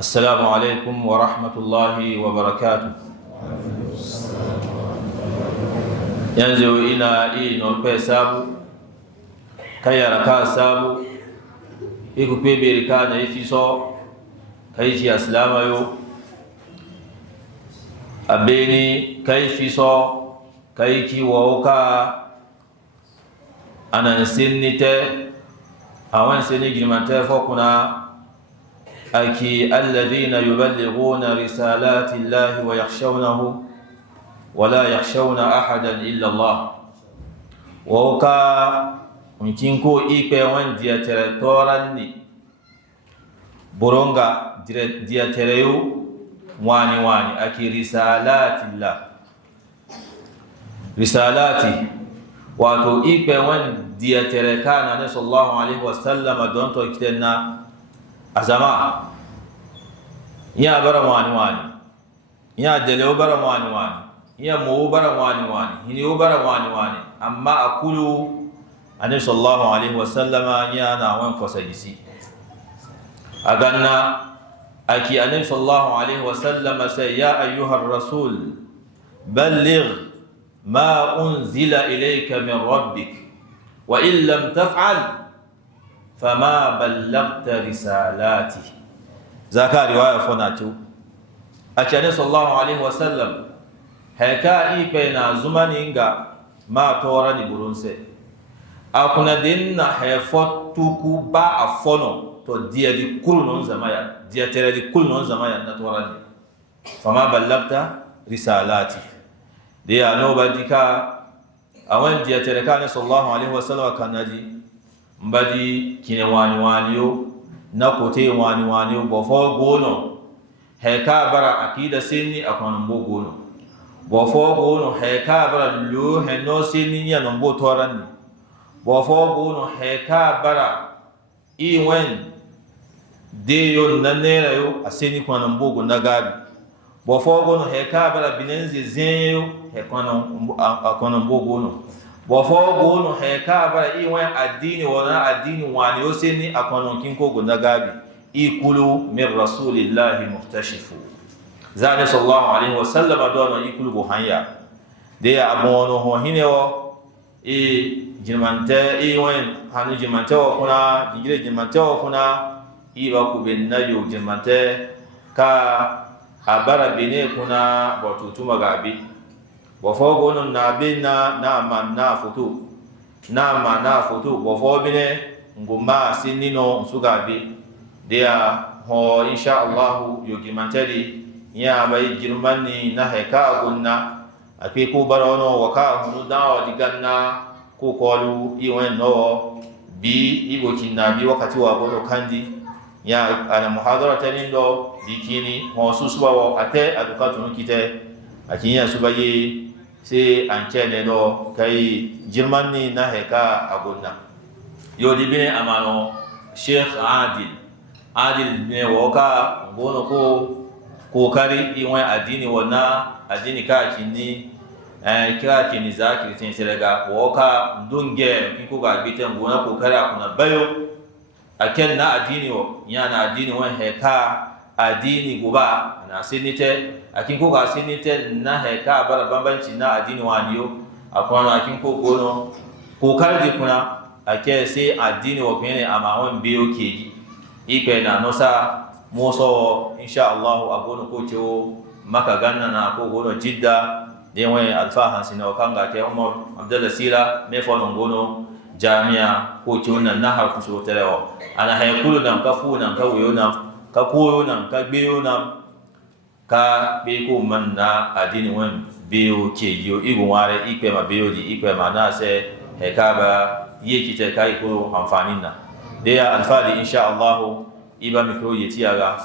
السلام عليكم ورحمة الله وبركاته. yanzu ina norpe sabu kayara ka sabu iku peberi ka na ifiso kai ji aslama yo abeni kai fiso kai ki woka anan sinnite awan sinni girmante fokuna aki alladhina yuballighuna risalati llahi wa yakhshawnahu wala yakhshawna ahadan illa Allah. Woka unkinko ipe wan dia territoranni boronga dia tereyu wani aki risalati llah. Risalati wato ipe wan dia terekana ne sallallahu alaihi wasallam don to kitenna azama ya bara wani ya delew bara wani iya mo bara wani hini bara wani amma akulu annabi sallallahu alaihi wasallam ya na wan fasajisi aganna aki annabi sallallahu alaihi wasallam sai ya ayyuhar rasul balligh ma unzila ilayka min rabbik wa in lam taf'al fama ballaghta risalati. Zaka riwaya fonatu aki annabi sallallahu alaihi wasallam heka ipe na zumaninga ma tora ni burunse akuna dinna hefotuku ba afono to dia di kulnon zamaya dia tere di kulnon zamaya na tora ni fama ballagta risalati dia no badika awan dia tere kana sallallahu alaihi wasallam kanaji mbadi kine wani yo na kote wani yo bofo gono heka bara akida sinni akon mbo gono bofo gono heka bara lu heno sinni ya no mbo torani bofo gono heka bara iwen deyo nanera yo aseni kwa mbo go nagabi bofo gono heka bara binenzi zenyo hekwana akona mbo gono bofo gono heka bara iwen adini wana adini wani yo sinni akona kinko go nagabi ikulu min rasulillahi muhtashifu zane sallallahu alaihi wasallam dono ikulu go hanya de abono ho hinewo jirmante wen hanu jirmante o kuna digire jirmante o kuna iba ku bennayo jirmante ka abara bene kuna botutuma gabi bofo gono na bina na manna futu bofo bene ngumba sinino sugabi dia ho insha Allah yo jirmanteri ya bai girmani na heka gunna afi ko barono waka hunu dawa diganna ko kolu iwen no bi ibo kinnabi wakati wa bono kandi ya ana muhadara tanindo bikini ho susuba wa ate adukatu nukite akinya subaye se anchene do kai girmani na heka agunna yo dibine amano Sheikh Adil ne waka bono ko kokari iwan adini wana adini ka kini kira kini za kristiyan siraga woka ndunge kiko ga bitan gona kokari akuna bayo aken na adini wo yana adini wan heka adini guba na sinite akin ko ga sinite na heka bara bambanci na adini waniyo akwana akin ko gono kokari kuna ake sai adini wo pene amawan biyo keji ipe na nosa moso insha Allah agono ko cewo maka ganna na ko gono jidda dewe alfa hansina wakanga ke Umar Abdullah Sila me fono gono jamia ko cewo nan na har kuso telewo ana haykulu nan ka fu nan ka wuyo nan ka koyo nan ka beyo nan ka be ko manna adini wen beyo ke yo igun ware ipe ma beyo di ipe ma na se hekaba yeki te kai ko amfani na dia alfa di insha Allah iba mikro yetiaga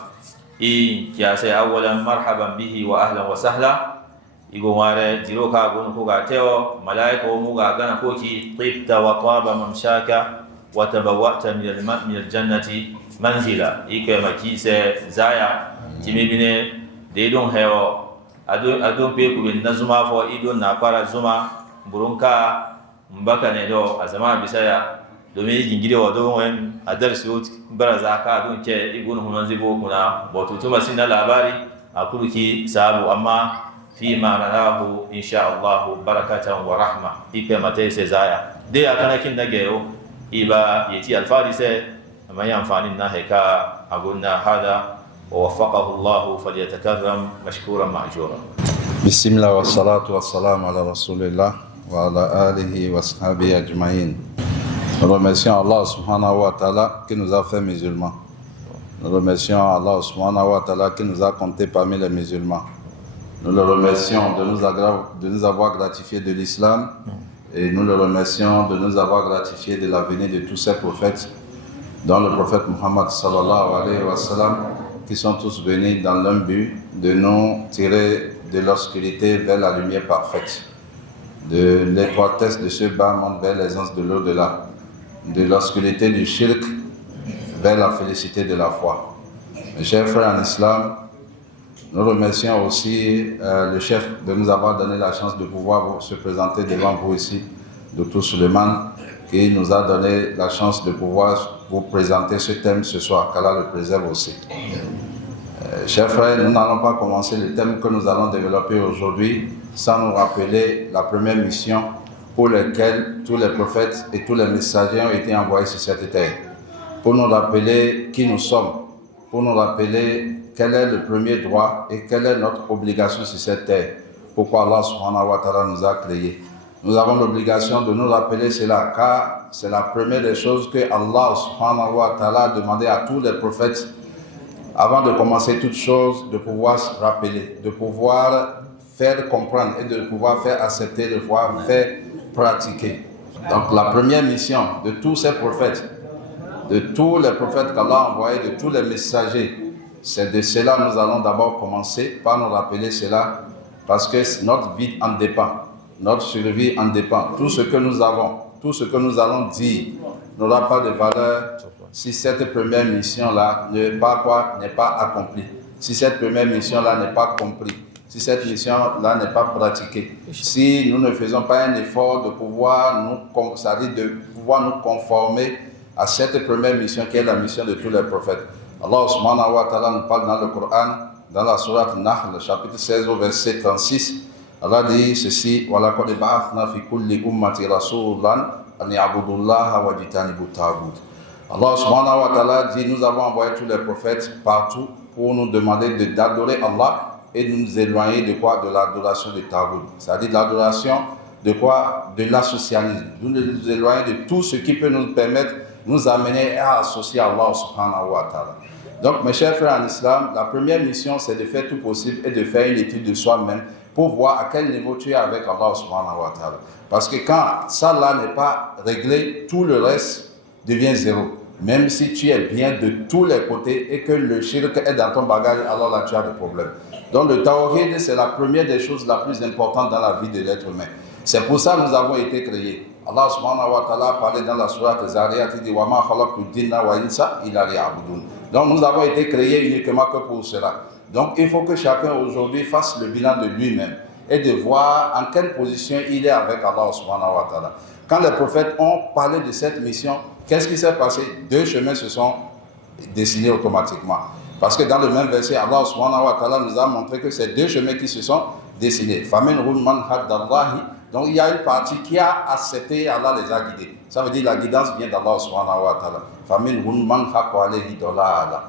kiase awalan marhaban bihi wa ahlan wa sahla igo mare jiro ka gon ko ga teo malaika o muga gana koki tibta wa taba mamshaka wa tabawwa'ta min al-jannati manzila ike makise zaya timibine de don hewo ado pe ku bin nazuma fo idon na para zuma burunka mbaka ne do azama bisaya domin jingire wa don wen adar su baraza ka don ke igun hunan zibo kuna wato to masina labari a kuruki sabu amma fi ma narahu insha Allah barakatan wa rahma ipe mate se zaya de akana kin dage yo iba yati alfari se amma ya amfani na heka agunna hada wa waffaqahu Allah falyatakarram mashkuran ma'jura. Bismillah wa salatu wa salam ala rasulillah wa ala alihi wa sahbihi ajma'in. Nous remercions Allah subhanahu wa ta'ala qui nous a fait musulmans. Nous remercions Allah subhanahu wa ta'ala qui nous a comptés parmi les musulmans. Nous le remercions de nous avoir gratifié de l'islam et nous le remercions de nous avoir gratifié de la venue de tous ces prophètes, dont le prophète Muhammad sallallahu alayhi wa sallam, qui sont tous venus dans l'un but de nous tirer de l'obscurité vers la lumière parfaite, de l'étroitesse de ce bas monde vers l'aisance de l'au-delà, de l'obscurité du shirk vers la félicité de la foi. Mes chers frères en islam, nous remercions aussi le chef de nous avoir donné la chance de pouvoir se présenter devant vous ici, Dr Suleiman, qui nous a donné la chance de pouvoir vous présenter ce thème ce soir, qu'Allah le préserve aussi. Chers frères, nous n'allons pas commencer le thème que nous allons développer aujourd'hui sans nous rappeler la première mission pour laquelle tous les prophètes et tous les messagers ont été envoyés sur cette terre. Pour nous rappeler qui nous sommes, pour nous rappeler quel est le premier droit et quelle est notre obligation sur cette terre. Pourquoi Allah subhanahu wa ta'ala nous a créés. Nous avons l'obligation de nous rappeler cela, car c'est la première des choses que Allah subhanahu wa ta'ala a demandé à tous les prophètes, avant de commencer toute chose, de pouvoir se rappeler, de pouvoir faire comprendre et de pouvoir faire accepter, de pouvoir faire pratiquer. Donc la première mission de tous ces prophètes, de tous les prophètes qu'Allah a envoyés, de tous les messagers, c'est de cela nous allons d'abord commencer par nous rappeler cela, parce que notre vie en dépend, notre survie en dépend. Tout ce que nous avons, tout ce que nous allons dire n'aura pas de valeur si cette première mission-là n'est pas accomplie, si cette première mission-là n'est pas comprise, si cette mission-là n'est pas pratiquée, si nous ne faisons pas un effort de pouvoir nous conformer à cette première mission qui est la mission de tous les prophètes. Allah subhanahu wa ta'ala nous parle dans le Coran, dans la sourate Nahl, chapitre 16 au verset 36. Allah dit ceci: wa laqad ba'athna fi kulli ummati rasulan an ya'budu Allaha wa yajtanibu at-taghut. Allah subhanahu wa ta'ala dit: nous avons envoyé tous les prophètes partout pour nous demander d'adorer Allah et de nous éloigner de quoi? De l'adoration de Taghut. C'est-à-dire de l'adoration de quoi? De l'associanisme. Nous éloigner de tout ce qui peut nous permettre, nous amener à associer Allah subhanahu wa ta'ala. Donc mes chers frères en islam, la première mission c'est de faire tout possible et de faire une étude de soi-même pour voir à quel niveau tu es avec Allah subhanahu wa ta'ala. Parce que quand ça là n'est pas réglé, tout le reste devient zéro. Même si tu es bien de tous les côtés et que le shirk est dans ton bagage, alors là tu as des problèmes. Donc le tawhid c'est la première des choses la plus importante dans la vie de l'être humain. C'est pour ça que nous avons été créés. Allah subhanahu wa ta'ala parlait dans la sourate Zariyat, il dit wa ma khalaqtu jinna wa insa illa liya'budun. Donc nous avons été créés uniquement que pour cela. Donc il faut que chacun aujourd'hui fasse le bilan de lui-même et de voir en quelle position il est avec Allah subhanahu wa ta'ala. Quand les prophètes ont parlé de cette mission, qu'est-ce qui s'est passé? Deux chemins se sont dessinés automatiquement. Parce que dans le même verset, Allah subhanahu wa ta'ala nous a montré que c'est deux chemins qui se sont dessinés. Faminhum man haddallahi. Donc il y a une partie qui a accepté et Allah les a guidés. Ça veut dire que la guidance vient d'Allah subhanahu wa ta'ala. Faminhum man haqqa alayhi dalala.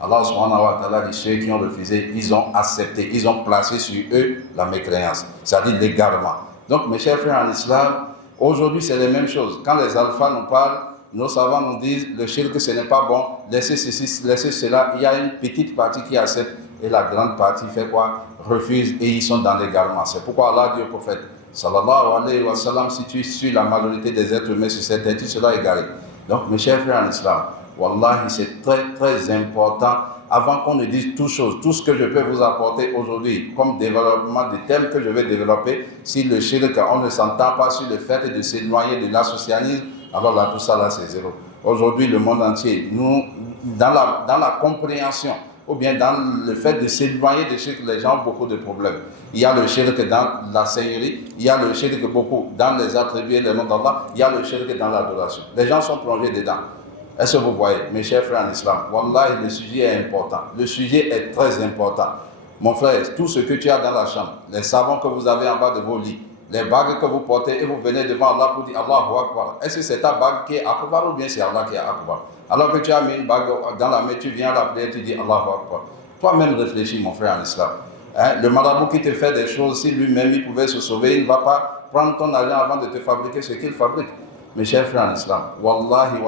Allah subhanahu wa ta'ala dit ceux qui ont refusé, ils ont accepté, ils ont placé sur eux la mécréance, c'est-à-dire l'égarement. Donc mes chers frères en islam, aujourd'hui c'est les mêmes choses. Quand les alphas nous parlent, nos savants nous disent le shirk ce n'est pas bon, laissez ceci, laissez cela. Il y a une petite partie qui accepte et la grande partie fait quoi? Refuse et ils sont dans l'égarement. C'est pourquoi Allah dit au prophète sallallahu alayhi wa sallam, si tu suis la majorité des êtres humains sur cette terre, tu seras égaré. Donc mes chers frères en islam, wallahi c'est très très important avant qu'on ne dise toutes choses, tout ce que je peux vous apporter aujourd'hui comme développement des thèmes que je vais développer, si le shirk on ne s'entend pas sur le fait de s'éloigner de l'associanisme, alors là tout ça là c'est zéro. Aujourd'hui le monde entier, nous dans la compréhension ou bien dans le fait de s'éloigner de shirk, les gens ont beaucoup de problèmes. Il y a le shirk dans la seigneurie, il y a le shirk beaucoup dans les attributs et les noms d'Allah, il y a le shirk dans l'adoration. Les gens sont plongés dedans. Est-ce que vous voyez, mes chers frères en islam, Wallah, le sujet est important. Le sujet est très important. Mon frère, tout ce que tu as dans la chambre, les savons que vous avez en bas de vos lits, les bagues que vous portez et vous venez devant Allah pour dire Allahu Akbar. Est-ce que c'est ta bague qui est Akbar ou bien c'est Allah qui est Akbar? Alors que tu as mis une bague dans la main, tu viens à la prière, tu dis Allahu Akbar. Toi-même réfléchis, mon frère en islam. Le marabout qui te fait des choses, si lui-même il pouvait se sauver, il ne va pas prendre ton argent avant de te fabriquer ce qu'il fabrique. Mes chers frères en islam, wallahi,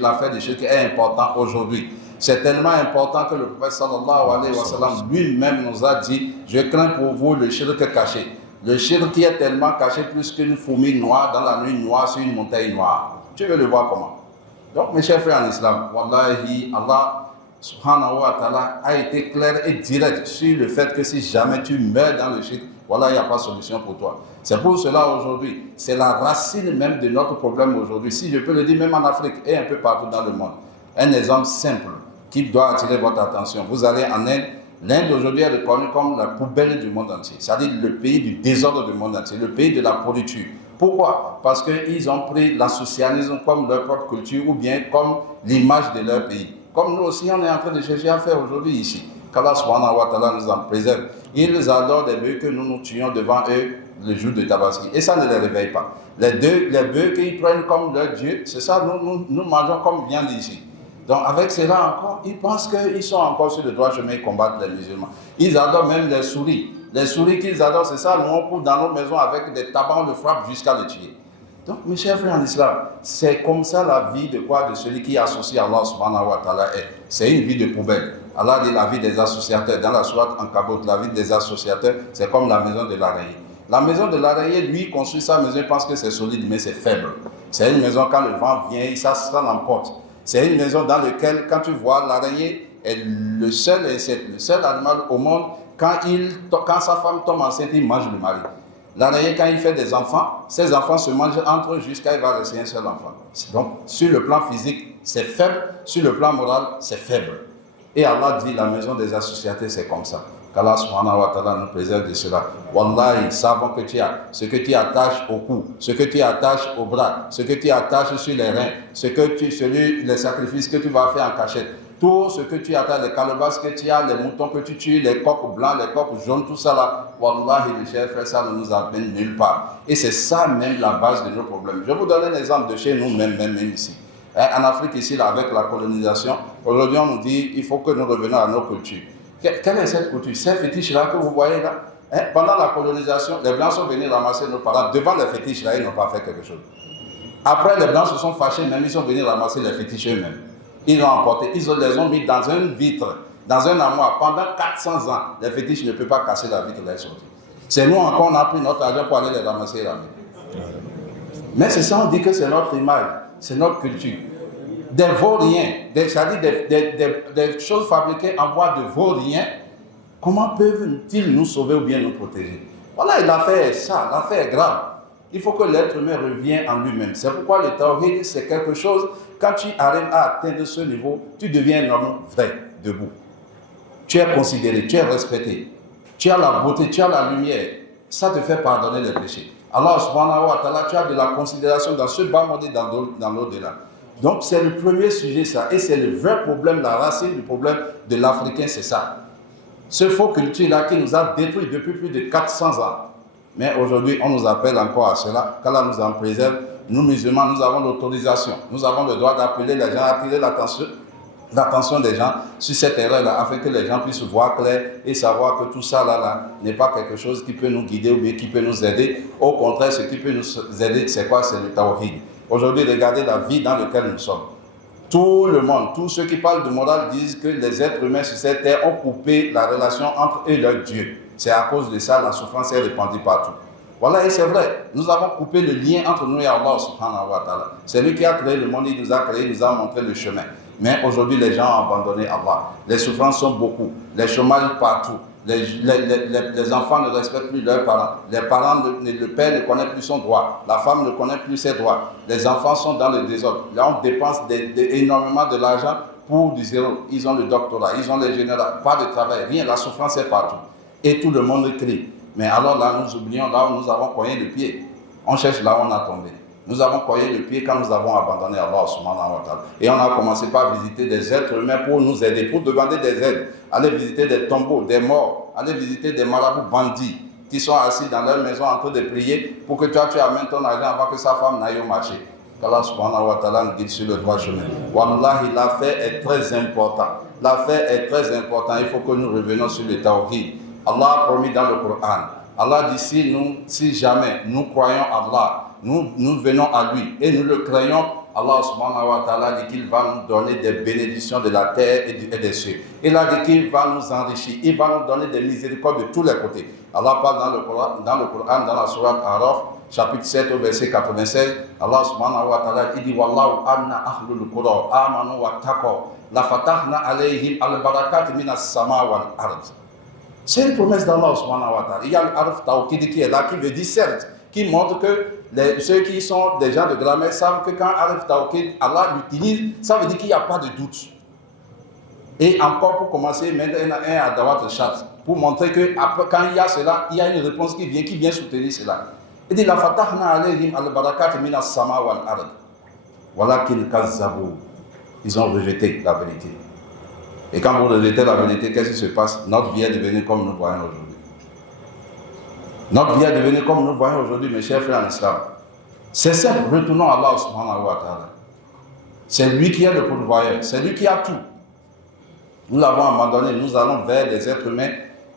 l'affaire du shirk est important aujourd'hui. C'est tellement important que le prophète sallallahu alayhi wa sallam lui-même nous a dit, je crains pour vous le shirk caché. Le shirk qui est tellement caché plus qu'une fourmi noire dans la nuit noire sur une montagne noire. Tu veux le voir comment? Donc mes chers frères en islam, wallahi, Allah subhanahu wa ta'ala a été clair et direct sur le fait que si jamais tu meurs dans le shirk, voilà, il n'y a pas de solution pour toi. C'est pour cela aujourd'hui, c'est la racine même de notre problème aujourd'hui. Si je peux le dire, même en Afrique et un peu partout dans le monde. Un exemple simple qui doit attirer votre attention. Vous allez en Inde. L'Inde aujourd'hui est reconnue comme la poubelle du monde entier. C'est-à-dire le pays du désordre du monde entier, le pays de la pourriture. Pourquoi? Parce qu'ils ont pris la socialisme comme leur propre culture ou bien comme l'image de leur pays. Comme nous aussi, on est en train de chercher à faire aujourd'hui ici. Qu'Allah subhanahu wa ta'ala nous en préserve. Ils adorent des bœufs que nous nous tuons devant eux le jour de Tabaski. Et ça ne les réveille pas. Les bœufs qu'ils prennent comme leur Dieu, c'est ça, nous mangeons comme viande ici. Donc avec cela encore, ils pensent qu'ils sont encore sur le droit chemin et combattent les musulmans. Ils adorent même les souris. Les souris qu'ils adorent, c'est ça, nous on court dans nos maisons avec des tabacs, on le frappe jusqu'à le tuer. Donc mes chers frères en islam, c'est comme ça la vie de quoi? De celui qui associe Allah subhanahu wa ta'ala est. C'est une vie de poubelle. Allah dit la vie des associateurs. Dans la sourate Ankabut, la vie des associateurs, c'est comme la maison de l'araignée. La maison de l'araignée, lui, construit sa maison, il pense que c'est solide, mais c'est faible. C'est une maison, quand le vent vient, ça se l'emporte. C'est une maison dans laquelle, quand tu vois, l'araignée est le seul insecte, le seul animal au monde, quand sa femme tombe enceinte, il mange le mari. L'araignée, quand il fait des enfants, ses enfants se mangent entre eux jusqu'à il va rester un seul enfant. Donc, sur le plan physique, c'est faible. Sur le plan moral, c'est faible. Et Allah dit, la maison des associatés, c'est comme ça. Qu'Allah subhanahu wa ta'ala nous préserve de cela. Wallahi, savons que tu as, ce que tu attaches au cou, ce que tu attaches au bras, ce que tu attaches sur les reins, les sacrifices que tu vas faire en cachette, tout ce que tu attaches, les calebasses que tu as, les moutons que tu tues, les coqs blancs, les coqs jaunes, tout ça là, wallahi, mes chers frères, ça ne nous amène nulle part. Et c'est ça même la base de nos problèmes. Je vais vous donner un exemple de chez nous, même ici. En Afrique, ici, là, avec la colonisation, aujourd'hui, on nous dit il faut que nous revenions à nos cultures. Quelle est cette culture? Ces fétiches-là que vous voyez là, pendant la colonisation, les Blancs sont venus ramasser nos parents. Devant les fétiches-là, ils n'ont pas fait quelque chose. Après, les Blancs se sont fâchés, même ils sont venus ramasser les fétiches eux-mêmes. Ils l'ont emporté, ils les ont mis dans une vitre, dans un armoire. Pendant 400 ans, les fétiches ne peuvent pas casser la vitre, là, ils sont sortis. C'est nous encore, on a pris notre argent pour aller les ramasser là. Mais c'est ça, on dit que c'est notre image, c'est notre culture. Des vauriens, c'est-à-dire des choses fabriquées en bois de vauriens, comment peuvent-ils nous sauver ou bien nous protéger? Voilà, l'affaire est ça, l'affaire est grave. Il faut que l'être humain revienne en lui-même. C'est pourquoi le tawhid, c'est quelque chose, quand tu arrives à atteindre ce niveau, tu deviens un homme vrai, debout. Tu es considéré, tu es respecté, tu as la beauté, tu as la lumière. Ça te fait pardonner les péchés. Allah subhanahu wa ta'ala, tu as de la considération dans ce bas monde et dans l'au-delà. Donc c'est le premier sujet ça, et c'est le vrai problème, la racine du problème de l'Africain, c'est ça. Ce faux culture-là qui nous a détruits depuis plus de 400 ans. Mais aujourd'hui, on nous appelle encore à cela, qu'Allah nous en préserve. Nous musulmans, nous avons l'autorisation, nous avons le droit d'appeler les gens, attirer l'attention des gens sur cette erreur-là, afin que les gens puissent voir clair et savoir que tout ça là n'est pas quelque chose qui peut nous guider ou bien qui peut nous aider. Au contraire, ce qui peut nous aider, c'est quoi? C'est le tawhid. Aujourd'hui, regardez la vie dans laquelle nous sommes. Tout le monde, tous ceux qui parlent de morale disent que les êtres humains sur cette terre ont coupé la relation entre eux et leur Dieu. C'est à cause de ça la souffrance est répandue partout. Voilà, et c'est vrai, nous avons coupé le lien entre nous et Allah subhanahu wa ta'ala. C'est lui qui a créé le monde, il nous a créé, il nous a montré le chemin. Mais aujourd'hui, les gens ont abandonné Allah. Les souffrances sont beaucoup, les chômages partout. Les enfants ne respectent plus leurs parents. Les parents, le père ne connaît plus son droit. La femme ne connaît plus ses droits. Les enfants sont dans le désordre. Là, on dépense énormément de l'argent pour du zéro. Ils ont le doctorat, ils ont le général, pas de travail, rien, la souffrance est partout. Et tout le monde crie. Mais alors là, nous oublions là où nous avons cogné le pied. On cherche là où on a tombé. Nous avons cogné le pied quand nous avons abandonné Allah subhanahu wa ta'ala. Et on a commencé par visiter des êtres humains pour nous aider, pour demander des aides. Aller visiter des tombeaux, des morts, aller visiter des marabouts bandits qui sont assis dans leur maison en train de prier pour que toi tu amènes ton argent avant que sa femme n'aille au marché. Qu'Allah subhanahu wa ta'ala nous guide sur le droit chemin. Wallahi, l'affaire est très importante. L'affaire est très importante. Il faut que nous revenions sur le tawhid. Allah a promis dans le Coran. Allah dit si jamais nous croyons Allah, nous venons à lui et nous le craignons, Allah subhanahu wa ta'ala dit qu'il va nous donner des bénédictions de la terre et des cieux. Il a dit qu'il va nous enrichir, il va nous donner des miséricordes de tous les côtés. Allah parle dans le Coran, dans la sourate Araf, chapitre 7 au verset 96, Allah subhanahu wa ta'ala il dit Wallahu anna ahlul qura amanu wa taqaw la fatahna alayhim al-barakat minas sama wal ard. C'est une promesse d'Allah subhanahu wa ta'ala. Il y a l'arf tawkid qui est là, qui veut dire certes, qui montre que ceux qui sont des gens de grammaire savent que quand arf tawkid, Allah l'utilise, ça veut dire qu'il n'y a pas de doute. Et encore pour commencer, mettre un adawat al-shat, pour montrer que quand il y a cela, il y a une réponse qui vient soutenir cela. Il dit la fatahna alayhim al-barakat minas sama wal ard. Walakin kazzabu. Ils ont rejeté la vérité. Et quand vous rejetez la vérité, qu'est-ce qui se passe? Notre vie est devenue comme nous voyons aujourd'hui. Notre vie est devenue comme nous voyons aujourd'hui, mes chers frères en islam. C'est simple, retournons à Allah subhanahu wa ta'ala. C'est lui qui est le pourvoyeur, c'est lui qui a tout. Nous l'avons abandonné, nous allons vers des êtres humains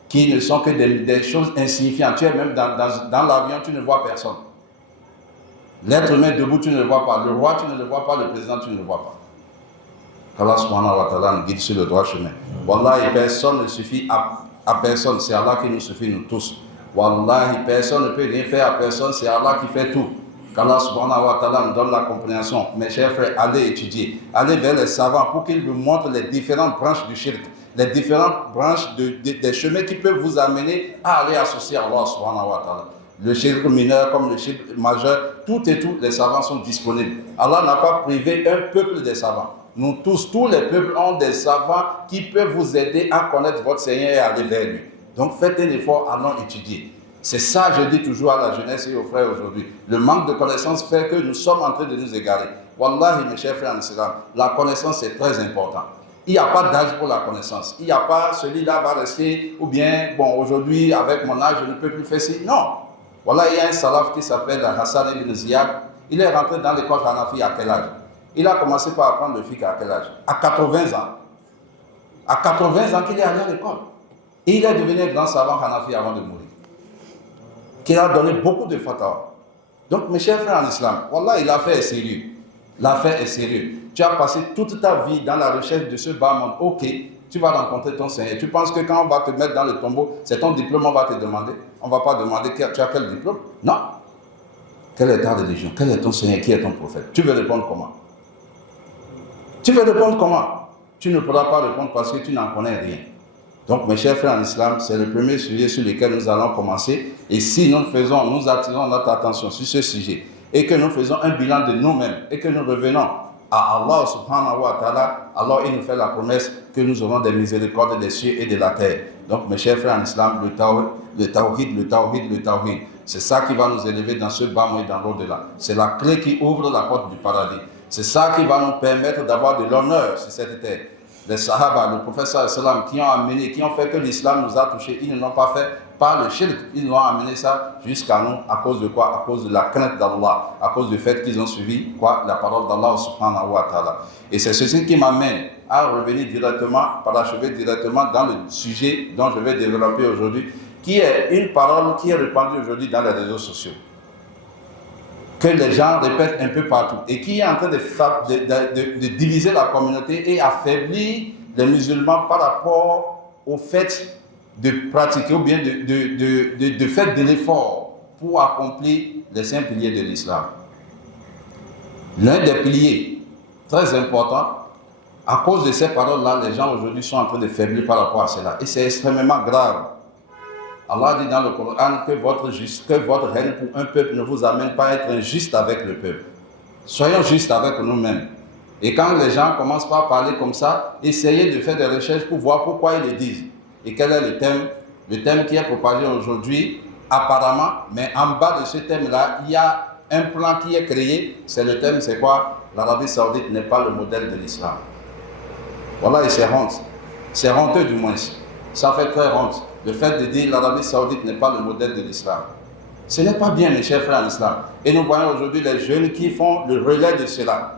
qui ne sont que des choses insignifiantes. Tu es même dans l'avion, tu ne vois personne. L'être humain debout, tu ne le vois pas. Le roi, tu ne le vois pas. Le président, tu ne le vois pas. Allah subhanahu wa ta'ala nous guide sur le droit chemin. Wallahi, personne ne suffit à personne. C'est Allah qui nous suffit, nous tous. Wallahi, personne ne peut rien faire à personne. C'est Allah qui fait tout. Qu'Allah subhanahu wa ta'ala nous donne la compréhension. Mes chers frères, allez étudier. Allez vers les savants pour qu'ils vous montrent les différentes branches du shirk. Les différentes branches des chemins qui peuvent vous amener à aller associer à Allah subhanahu wa ta'ala. Le shirk mineur comme le shirk majeur, tout et tout, les savants sont disponibles. Allah n'a pas privé un peuple des savants. Nous tous les peuples ont des savants qui peuvent vous aider à connaître votre Seigneur et aller vers lui. Donc faites un effort, allons étudier. C'est ça, je dis toujours à la jeunesse et aux frères aujourd'hui. Le manque de connaissance fait que nous sommes en train de nous égarer. Wallahi, mes chers frères en islam, la connaissance est très importante. Il n'y a pas d'âge pour la connaissance. Il n'y a pas celui-là va rester, ou bien, bon, aujourd'hui, avec mon âge, je ne peux plus faire ci. Non. Voilà, il y a un salaf qui s'appelle Hassan ibn Ziyad. Il est rentré dans l'école Hanafi à quel âge? Il a commencé par apprendre le fiqh à quel âge? À 80 ans. À 80 ans qu'il est allé à l'école. Et il est devenu un grand savant Hanafi avant de mourir. Qui a donné beaucoup de fatwa. Donc, mes chers frères en islam, wallah, l'affaire est sérieux. L'affaire est sérieux. Tu as passé toute ta vie dans la recherche de ce bas monde. Ok, tu vas rencontrer ton Seigneur. Tu penses que quand on va te mettre dans le tombeau, c'est ton diplôme, on va te demander. On ne va pas demander tu as quel diplôme. Non. Quelle est ta religion? Quel est ton Seigneur? Qui est ton prophète? Tu veux répondre comment? Tu veux répondre comment? Tu ne pourras pas répondre parce que tu n'en connais rien. Donc, mes chers frères en islam, c'est le premier sujet sur lequel nous allons commencer. Et si nous attirons notre attention sur ce sujet et que nous faisons un bilan de nous-mêmes et que nous revenons à Allah subhanahu wa ta'ala, alors il nous fait la promesse que nous aurons des miséricordes des cieux et de la terre. Donc, mes chers frères en islam, le tawhid, c'est ça qui va nous élever dans ce bas monde et dans l'au-delà. C'est la clé qui ouvre la porte du paradis. C'est ça qui va nous permettre d'avoir de l'honneur sur cette terre. Les Sahaba, le prophète sallam, qui ont fait que l'islam nous a touchés, ils ne l'ont pas fait par le shirk, ils nous ont amené ça jusqu'à nous. À cause de quoi? À cause de la crainte d'Allah, à cause du fait qu'ils ont suivi quoi? La parole d'Allah subhanahu wa ta'ala. Et c'est ceci qui m'amène à revenir directement, parachever directement dans le sujet dont je vais développer aujourd'hui, qui est une parole qui est répandue aujourd'hui dans les réseaux sociaux, que les gens répètent un peu partout et qui est en train de diviser la communauté et affaiblir les musulmans par rapport au fait de pratiquer ou bien de faire de l'effort pour accomplir les 5 piliers de l'islam. L'un des piliers très importants, à cause de ces paroles-là, les gens aujourd'hui sont en train de faiblir par rapport à cela. Et c'est extrêmement grave. Allah dit dans le Coran que votre règne pour un peuple ne vous amène pas à être injuste avec le peuple. Soyons justes avec nous-mêmes. Et quand les gens commencent par parler comme ça, essayez de faire des recherches pour voir pourquoi ils le disent. Et quel est le thème? Le thème qui est propagé aujourd'hui, apparemment, mais en bas de ce thème-là, il y a un plan qui est créé. C'est le thème, c'est quoi? L'Arabie Saoudite n'est pas le modèle de l'islam. Voilà, et c'est honte. C'est honteux du moins. Ça fait très honte. Le fait de dire l'Arabie Saoudite n'est pas le modèle de l'islam. Ce n'est pas bien, mes chers frères en islam. Et nous voyons aujourd'hui les jeunes qui font le relais de cela.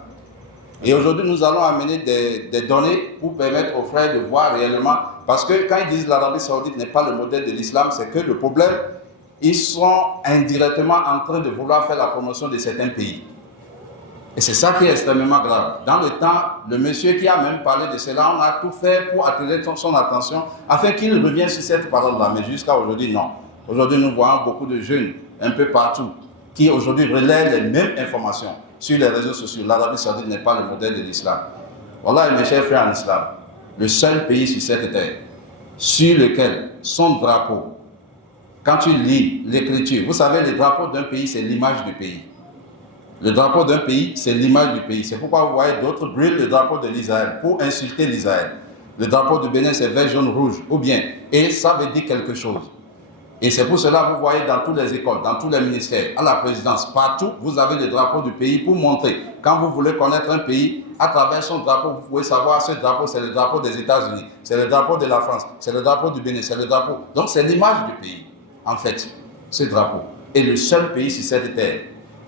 Et aujourd'hui, nous allons amener des données pour permettre aux frères de voir réellement. Parce que quand ils disent l'Arabie Saoudite n'est pas le modèle de l'islam, c'est que le problème, ils sont indirectement en train de vouloir faire la promotion de certains pays. Et c'est ça qui est extrêmement grave. Dans le temps, le monsieur qui a même parlé de cela, on a tout fait pour attirer son attention afin qu'il revienne sur cette parole-là. Mais jusqu'à aujourd'hui, non. Aujourd'hui, nous voyons beaucoup de jeunes, un peu partout, qui aujourd'hui relaient les mêmes informations sur les réseaux sociaux. L'Arabie Saoudite n'est pas le modèle de l'islam. Voilà, mes chers frères en islam, le seul pays sur cette terre sur lequel son drapeau, quand tu lis l'écriture, vous savez, le drapeau d'un pays, c'est l'image du pays. Le drapeau d'un pays, c'est l'image du pays. C'est pourquoi vous voyez d'autres brûlent le drapeau de l'Israël pour insulter l'Israël. Le drapeau du Bénin, c'est vert, jaune, rouge, ou bien. Et ça veut dire quelque chose. Et c'est pour cela que vous voyez dans toutes les écoles, dans tous les ministères, à la présidence, partout, vous avez le drapeau du pays pour montrer. Quand vous voulez connaître un pays, à travers son drapeau, vous pouvez savoir ce drapeau, c'est le drapeau des États-Unis, c'est le drapeau de la France, c'est le drapeau du Bénin, c'est le drapeau. Donc c'est l'image du pays, en fait, ce drapeau. Et le seul pays sur cette terre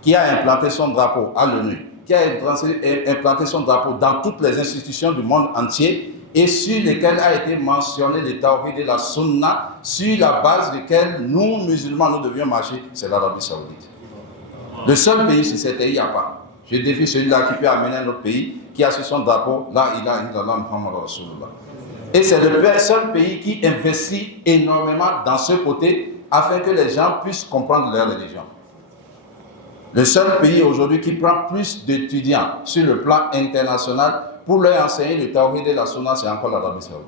qui a implanté son drapeau à l'ONU, qui a implanté son drapeau dans toutes les institutions du monde entier, et sur lesquels a été mentionné le tawhid et la sunna, sur la base desquels nous, musulmans, nous devions marcher, c'est l'Arabie Saoudite. Le seul pays sur cette terre, il n'y a pas. Je défie celui-là qui peut amener un autre pays, qui a sur son drapeau, là, il a Muhammad Rasulullah. Et c'est le seul pays qui investit énormément dans ce côté, afin que les gens puissent comprendre leur religion. Le seul pays aujourd'hui qui prend plus d'étudiants sur le plan international pour leur enseigner le tawhid et la sunna, c'est encore l'Arabie Saoudite.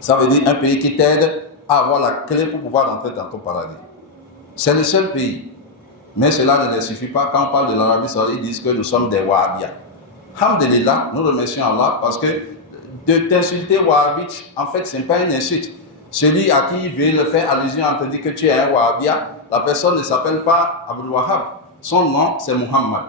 Ça veut dire un pays qui t'aide à avoir la clé pour pouvoir rentrer dans ton paradis. C'est le seul pays. Mais cela ne leur suffit pas. Quand on parle de l'Arabie Saoudite, ils disent que nous sommes des Wahhabiens. Alhamdulillah, nous remercions Allah parce que de t'insulter Wahhabite, en fait, ce n'est pas une insulte. Celui à qui il veut le faire allusion en te disant que tu es un Wahhabien, la personne ne s'appelle pas Abdul Wahhab. Son nom, c'est Muhammad.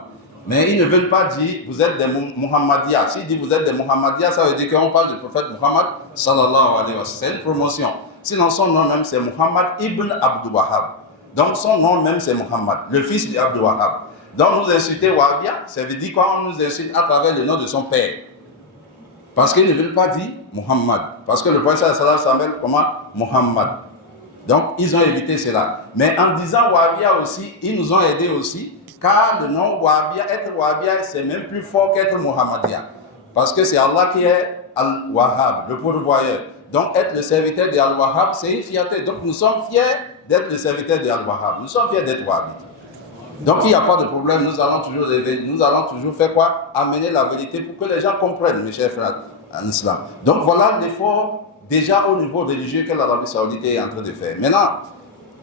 Mais ils ne veulent pas dire vous êtes des Muhammadiya. S'ils disent vous êtes des Muhammadiya, ça veut dire qu'on parle du prophète Muhammad sallallahu alayhi wa sallam. C'est une promotion. Sinon, son nom même, c'est Muhammad ibn Abdul Wahhab. Donc, son nom même, c'est Muhammad, le fils d'Abdul Wahhab. Donc, nous insulter Wahhabia, ça veut dire qu'on nous insulte à travers le nom de son père. Parce qu'ils ne veulent pas dire Muhammad. Parce que le prophète sallallahu alayhi wa sallam s'appelle comment? Muhammad. Donc, ils ont évité cela. Mais en disant Wahhabia aussi, ils nous ont aidés aussi. Car le nom Wahhabia, être Wahhabia, c'est même plus fort qu'être Muhammadien. Parce que c'est Allah qui est Al-Wahhab, le pourvoyeur. Donc, être le serviteur de Al-Wahhab, c'est une fierté. Donc, nous sommes fiers d'être le serviteur de Al-Wahhab. Nous sommes fiers d'être Wahhabites. Donc, il n'y a pas de problème. Nous allons toujours rêver. Nous allons toujours faire quoi? Amener la vérité pour que les gens comprennent, mes chers frères en islam. Donc, voilà l'effort déjà au niveau religieux que l'Arabie Saoudite est en train de faire. Maintenant,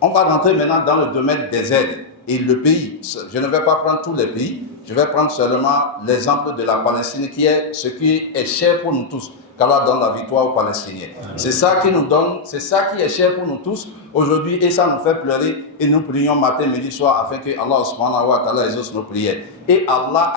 on va rentrer maintenant dans le domaine des aides. Et le pays, je ne vais pas prendre tous les pays, je vais prendre seulement l'exemple de la Palestine qui est ce qui est cher pour nous tous, qu'Allah donne la victoire aux Palestiniens. C'est ça qui nous donne, c'est ça qui est cher pour nous tous aujourd'hui et ça nous fait pleurer et nous prions matin, midi, soir afin que Allah subhanahu wa ta'ala exauce nos prières. Et Allah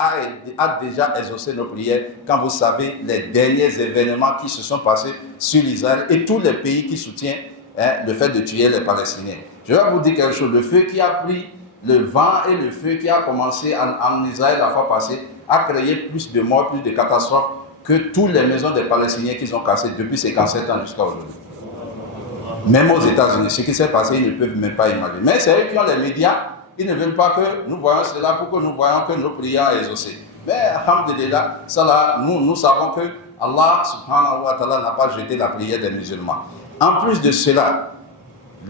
a déjà exaucé nos prières quand vous savez les derniers événements qui se sont passés sur l'Israël et tous les pays qui soutiennent le fait de tuer les Palestiniens. Je vais vous dire quelque chose, le feu qui a pris le vent et le feu qui a commencé en Israël la fois passée a créé plus de morts, plus de catastrophes que toutes les maisons des Palestiniens qu'ils ont cassées depuis 57 ans jusqu'à aujourd'hui. Même aux États-Unis, ce qui s'est passé, ils ne peuvent même pas imaginer. Mais c'est eux qui ont les médias, ils ne veulent pas que nous voyons cela pour que nous voyons que nos prières sont exaucées. Mais, alhamdulillah, ça là, nous savons que Allah subhanahu wa ta'ala n'a pas jeté la prière des musulmans. En plus de cela,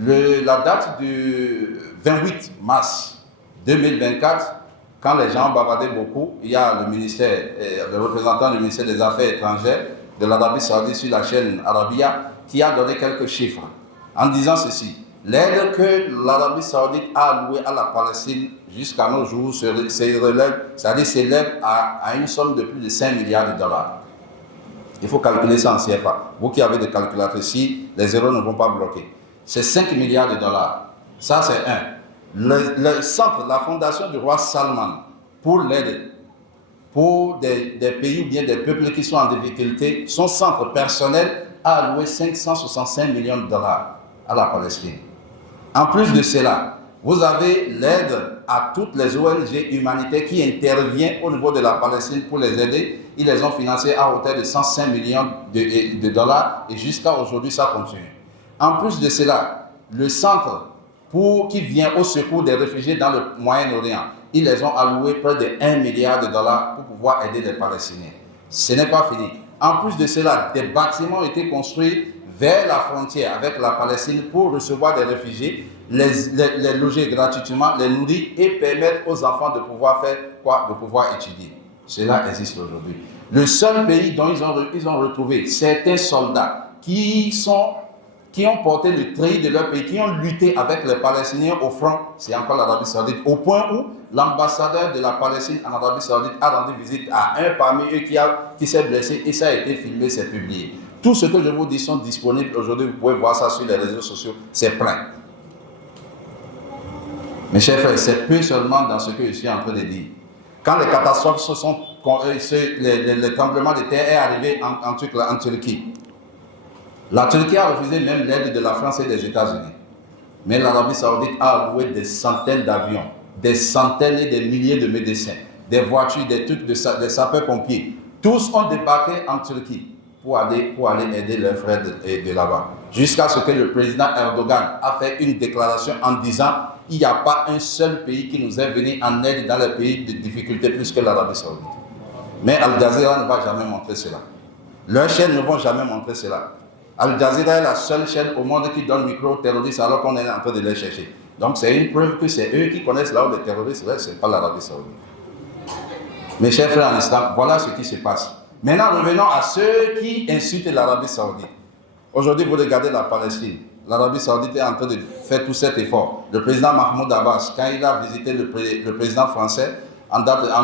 la date du 28 mars 2024, quand les gens bavardaient beaucoup, il y a le représentant du ministère des Affaires étrangères de l'Arabie Saoudite sur la chaîne Arabia qui a donné quelques chiffres en disant ceci. L'aide que l'Arabie Saoudite a allouée à la Palestine jusqu'à nos jours s'élève à une somme de plus de 5 milliards de dollars. Il faut calculer ça en CFA. Vous qui avez des calculateurs ici, les zéros ne vont pas bloquer. C'est 5 milliards de dollars. Ça, c'est un. Le centre, la fondation du roi Salman, pour l'aide, pour des pays ou bien des peuples qui sont en difficulté, son centre personnel a alloué 565 millions de dollars à la Palestine. En plus de cela, vous avez l'aide à toutes les ONG humanitaires qui interviennent au niveau de la Palestine pour les aider. Ils les ont financés à hauteur de 105 millions de dollars et jusqu'à aujourd'hui, ça continue. En plus de cela, le centre qui vient au secours des réfugiés dans le Moyen-Orient, ils les ont alloués près de 1 milliard de dollars pour pouvoir aider les Palestiniens. Ce n'est pas fini. En plus de cela, des bâtiments ont été construits vers la frontière avec la Palestine pour recevoir des réfugiés, les loger gratuitement, les nourrir et permettre aux enfants de pouvoir faire quoi? De pouvoir étudier. Cela existe aujourd'hui. Le seul pays dont ils ont retrouvé certains soldats qui ont porté le treillis de leur pays, qui ont lutté avec les Palestiniens au front, c'est encore l'Arabie Saoudite, au point où l'ambassadeur de la Palestine en Arabie Saoudite a rendu visite à un parmi eux qui s'est blessé et ça a été filmé, c'est publié. Tout ce que je vous dis sont disponibles aujourd'hui, vous pouvez voir ça sur les réseaux sociaux, c'est plein. Mes chers frères, c'est peu seulement dans ce que je suis en train de dire. Quand les catastrophes les tremblements de terre est arrivé en Turquie, la Turquie a refusé même l'aide de la France et des États-Unis. Mais l'Arabie Saoudite a alloué des centaines d'avions, des centaines et des milliers de médecins, des voitures, des trucs, des sapeurs-pompiers. Tous ont débarqué en Turquie pour aller aider leurs frères de là-bas. Jusqu'à ce que le président Erdogan a fait une déclaration en disant il n'y a pas un seul pays qui nous est venu en aide dans les pays de difficulté plus que l'Arabie Saoudite. Mais Al Jazeera ne va jamais montrer cela. Leurs chaînes ne vont jamais montrer cela. Al Jazeera est la seule chaîne au monde qui donne micro aux terroristes alors qu'on est en train de les chercher. Donc c'est une preuve que c'est eux qui connaissent là où les terroristes sont, ce n'est pas l'Arabie Saoudite. Mes chers frères en islam, voilà ce qui se passe. Maintenant revenons à ceux qui insultent l'Arabie Saoudite. Aujourd'hui vous regardez la Palestine. L'Arabie Saoudite est en train de faire tout cet effort. Le président Mahmoud Abbas, quand il a visité le président français en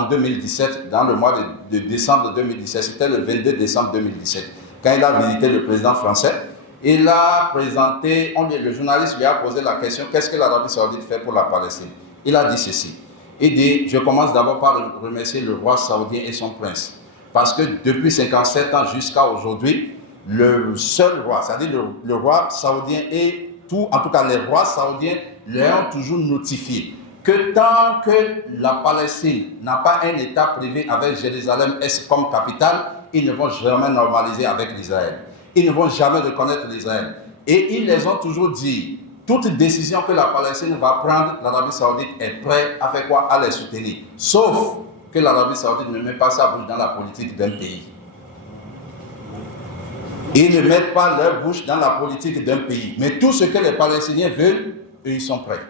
2017, dans le mois de décembre 2017, c'était le 22 décembre 2017, quand il a visité le président français, il a présenté, le journaliste lui a posé la question, qu'est-ce que l'Arabie Saoudite fait pour la Palestine? Il a dit ceci. Il dit, je commence d'abord par remercier le roi saoudien et son prince. Parce que depuis 57 ans jusqu'à aujourd'hui, le seul roi, c'est-à-dire le roi saoudien et en tout cas les rois saoudiens, leur ont toujours notifié que tant que la Palestine n'a pas un État privé avec Jérusalem-Est comme capitale, ils ne vont jamais normaliser avec l'Israël. Ils ne vont jamais reconnaître l'Israël. Et ils les ont toujours dit, toute décision que la Palestine va prendre, l'Arabie Saoudite est prête à faire quoi? À les soutenir. Sauf que l'Arabie Saoudite ne met pas sa bouche dans la politique d'un pays. Ils ne mettent pas leur bouche dans la politique d'un pays. Mais tout ce que les Palestiniens veulent, eux, ils sont prêts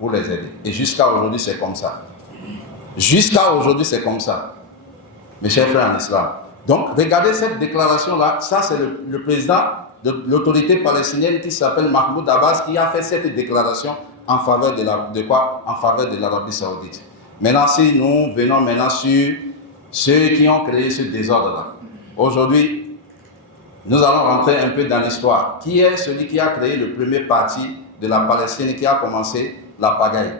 pour les aider. Et jusqu'à aujourd'hui, c'est comme ça. Jusqu'à aujourd'hui, c'est comme ça. Mes chers frères en islam. Donc, regardez cette déclaration-là. Ça, c'est le président de l'autorité palestinienne qui s'appelle Mahmoud Abbas qui a fait cette déclaration en faveur de quoi? En faveur de l'Arabie Saoudite. Maintenant, si nous venons maintenant sur ceux qui ont créé ce désordre-là. Aujourd'hui, nous allons rentrer un peu dans l'histoire. Qui est celui qui a créé le premier parti de la Palestine qui a commencé la pagaille?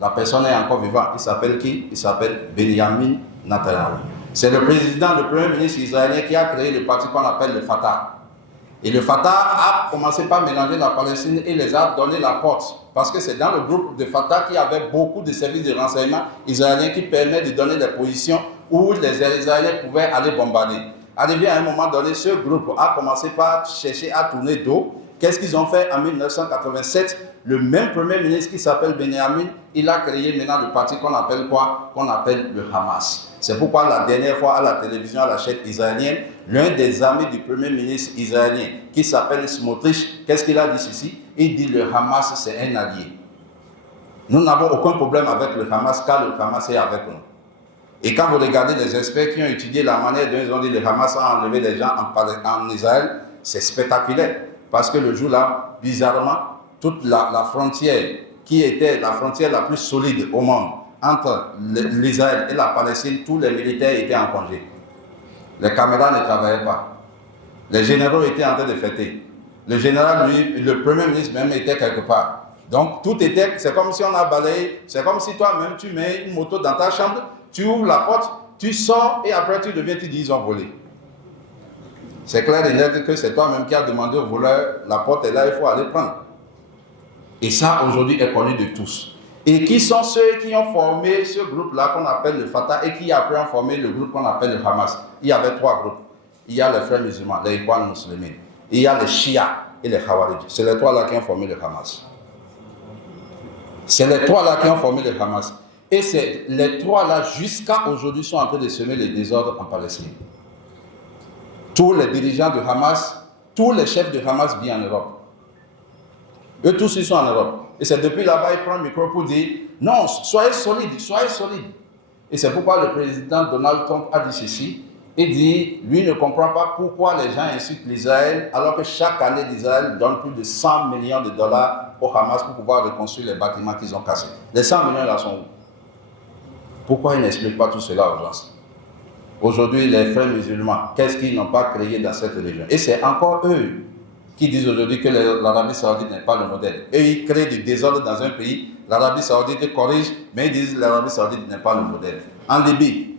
La personne est encore vivante. Il s'appelle qui? Il s'appelle Benjamin Netanyahu. C'est le premier ministre israélien qui a créé le parti qu'on appelle le Fatah. Et le Fatah a commencé par mélanger la Palestine et les a donné la porte. Parce que c'est dans le groupe de Fatah qu'il y avait beaucoup de services de renseignement israéliens qui permettent de donner des positions où les Israéliens pouvaient aller bombarder. Arrivé à un moment donné, ce groupe a commencé par chercher à tourner dos. Qu'est-ce qu'ils ont fait en 1987? Le même premier ministre qui s'appelle Benjamin, il a créé maintenant le parti qu'on appelle quoi? Qu'on appelle le Hamas. C'est pourquoi la dernière fois à la télévision, à la chaîne israélienne, l'un des amis du premier ministre israélien, qui s'appelle Smotrich, qu'est-ce qu'il a dit ici? Il dit le Hamas c'est un allié. Nous n'avons aucun problème avec le Hamas car le Hamas est avec nous. Et quand vous regardez les experts qui ont étudié la manière dont ils ont dit le Hamas a enlevé les gens en Israël, c'est spectaculaire. Parce que le jour-là, bizarrement, toute la frontière qui était la frontière la plus solide au monde entre l'Israël et la Palestine, tous les militaires étaient en congé. Les caméras ne travaillaient pas. Les généraux étaient en train de fêter. Le général, lui, le premier ministre même était quelque part. Donc tout était, c'est comme si on a balayé, c'est comme si toi-même tu mets une moto dans ta chambre, tu ouvres la porte, tu sors et après tu reviens, tu dis ils ont volé. C'est clair et net que c'est toi-même qui as demandé au voleur, la porte est là, il faut aller prendre. Et ça aujourd'hui est connu de tous. Et qui sont ceux qui ont formé ce groupe-là qu'on appelle le Fatah et qui après ont formé le groupe qu'on appelle le Hamas? Il y avait 3 groupes. Il y a les frères musulmans, les Ikhwan musulmans. Il y a les Shia et les Khawarij. C'est les 3 là qui ont formé le Hamas. C'est les 3 là qui ont formé le Hamas. Et c'est les 3 là jusqu'à aujourd'hui sont en train de semer les désordres en Palestine. Tous les dirigeants de Hamas, tous les chefs de Hamas vivent en Europe. Eux tous ils sont en Europe. Et c'est depuis là-bas ils prennent le micro pour dire non, soyez solides, soyez solides. Et c'est pourquoi le président Donald Trump a dit ceci. Il dit, lui ne comprend pas pourquoi les gens insultent l'Israël alors que chaque année l'Israël donne plus de 100 millions de dollars au Hamas pour pouvoir reconstruire les bâtiments qu'ils ont cassés. Les 100 millions là sont où? Pourquoi ils n'expliquent pas tout cela aux gens? Aujourd'hui, les frères musulmans, qu'est-ce qu'ils n'ont pas créé dans cette région? Et c'est encore eux qui disent aujourd'hui que l'Arabie Saoudite n'est pas le modèle. Eux, ils créent du désordre dans un pays, l'Arabie Saoudite corrige, mais ils disent que l'Arabie Saoudite n'est pas le modèle. En Libye,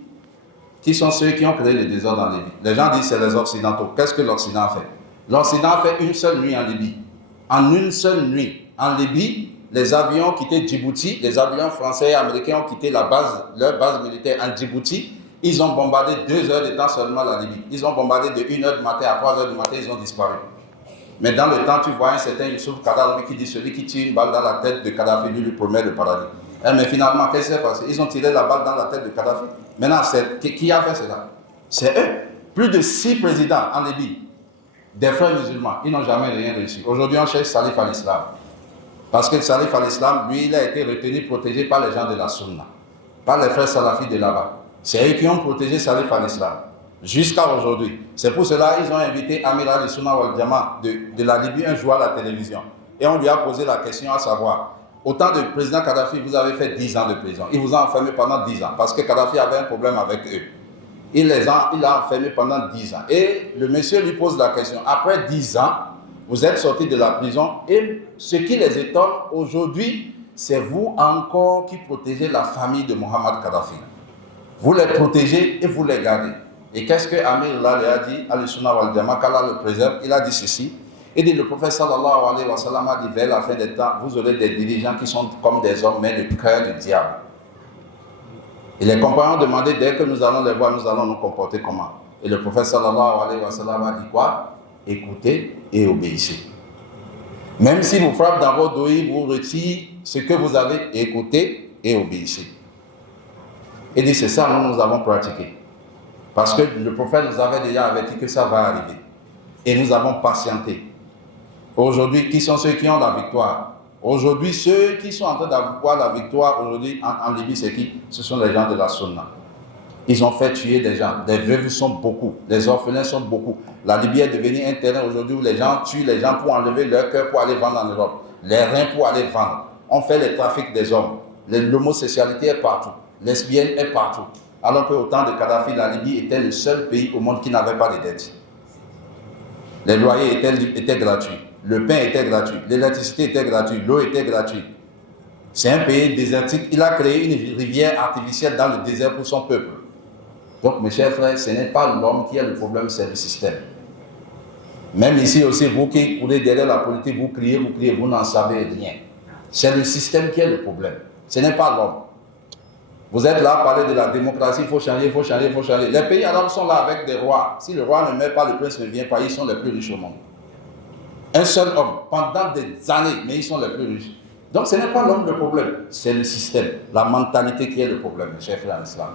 qui sont ceux qui ont créé le désordre en Libye? Les gens disent que c'est les Occidentaux. Qu'est-ce que l'Occident a fait? L'Occident a fait une seule nuit en Libye. En une seule nuit, en Libye, les avions ont quitté Djibouti, les avions français et américains ont quitté leur base militaire en Djibouti. Ils ont bombardé 2 heures de temps seulement la Libye. Ils ont bombardé de 1 heure du matin à 3 heures du matin, ils ont disparu. Mais dans le temps, tu vois un certain Youssouf Kadhafi qui dit celui qui tire une balle dans la tête de Kadhafi, lui promet le paradis. Mais finalement, qu'est-ce qui s'est passé? Ils ont tiré la balle dans la tête de Kadhafi. Maintenant, qui a fait cela? C'est eux. Plus de 6 présidents en Libye, des frères musulmans, ils n'ont jamais rien réussi. Aujourd'hui, on cherche Salif al-Islam. Parce que Salif al-Islam, lui, il a été retenu, protégé par les gens de la Sunna, par les frères salafis de là-bas. C'est eux qui ont protégé Salif al-Islam jusqu'à aujourd'hui. C'est pour cela qu'ils ont invité Amir al-Sunna wal-Jama de la Libye un jour à la télévision. Et on lui a posé la question à savoir, au temps du président Kadhafi, vous avez fait 10 ans de prison. Il vous a enfermé pendant 10 ans parce que Kadhafi avait un problème avec eux. Il l'a enfermé pendant 10 ans. Et le monsieur lui pose la question, après 10 ans, vous êtes sorti de la prison et ce qui les étonne aujourd'hui, c'est vous encore qui protégez la famille de Mohamed Kadhafi. Vous les protégez et vous les gardez. Et qu'est-ce que Amir là lui a dit, al-Sunna wal-Jama, qu'Allah le préserve? Il a dit ceci. Il dit, le prophète sallallahu alayhi wa sallam a dit, vers la fin des temps, vous aurez des dirigeants qui sont comme des hommes, mais le cœur du diable. Et les compagnons demandaient, dès que nous allons les voir, nous allons nous comporter comment? Et le prophète sallallahu alayhi wa sallam a dit quoi? Écoutez et obéissez. Même si vous frappez dans vos dos, vous retirez ce que vous avez, écoutez et obéissez. Il dit, c'est ça, nous avons pratiqué. Parce que le prophète nous avait déjà averti que ça va arriver. Et nous avons patienté. Aujourd'hui, qui sont ceux qui ont la victoire? Aujourd'hui, ceux qui sont en train d'avoir la victoire aujourd'hui en Libye, c'est qui? Ce sont les gens de la Sunna. Ils ont fait tuer des gens. Les veuves sont beaucoup. Les orphelins sont beaucoup. La Libye est devenue un terrain aujourd'hui où les gens tuent les gens pour enlever leur cœur pour aller vendre en Europe. Les reins pour aller vendre. On fait le trafic des hommes. L'homosexualité est partout. Lesbienne est partout. Alors qu'au temps de Kadhafi, la Libye était le seul pays au monde qui n'avait pas de dettes. Les loyers étaient gratuits. Le pain était gratuit. L'électricité était gratuite. L'eau était gratuite. C'est un pays désertique. Il a créé une rivière artificielle dans le désert pour son peuple. Donc, mes chers frères, ce n'est pas l'homme qui a le problème, c'est le système. Même ici aussi, vous qui courez derrière la politique, vous criez, vous n'en savez rien. C'est le système qui est le problème. Ce n'est pas l'homme. Vous êtes là à parler de la démocratie, il faut changer, il faut changer, il faut changer. Les pays arabes sont là avec des rois. Si le roi ne meurt pas, le prince ne vient pas, ils sont les plus riches au monde. Un seul homme, pendant des années, mais ils sont les plus riches. Donc ce n'est pas l'homme le problème, c'est le système, la mentalité qui est le problème, mes chers frères en islam.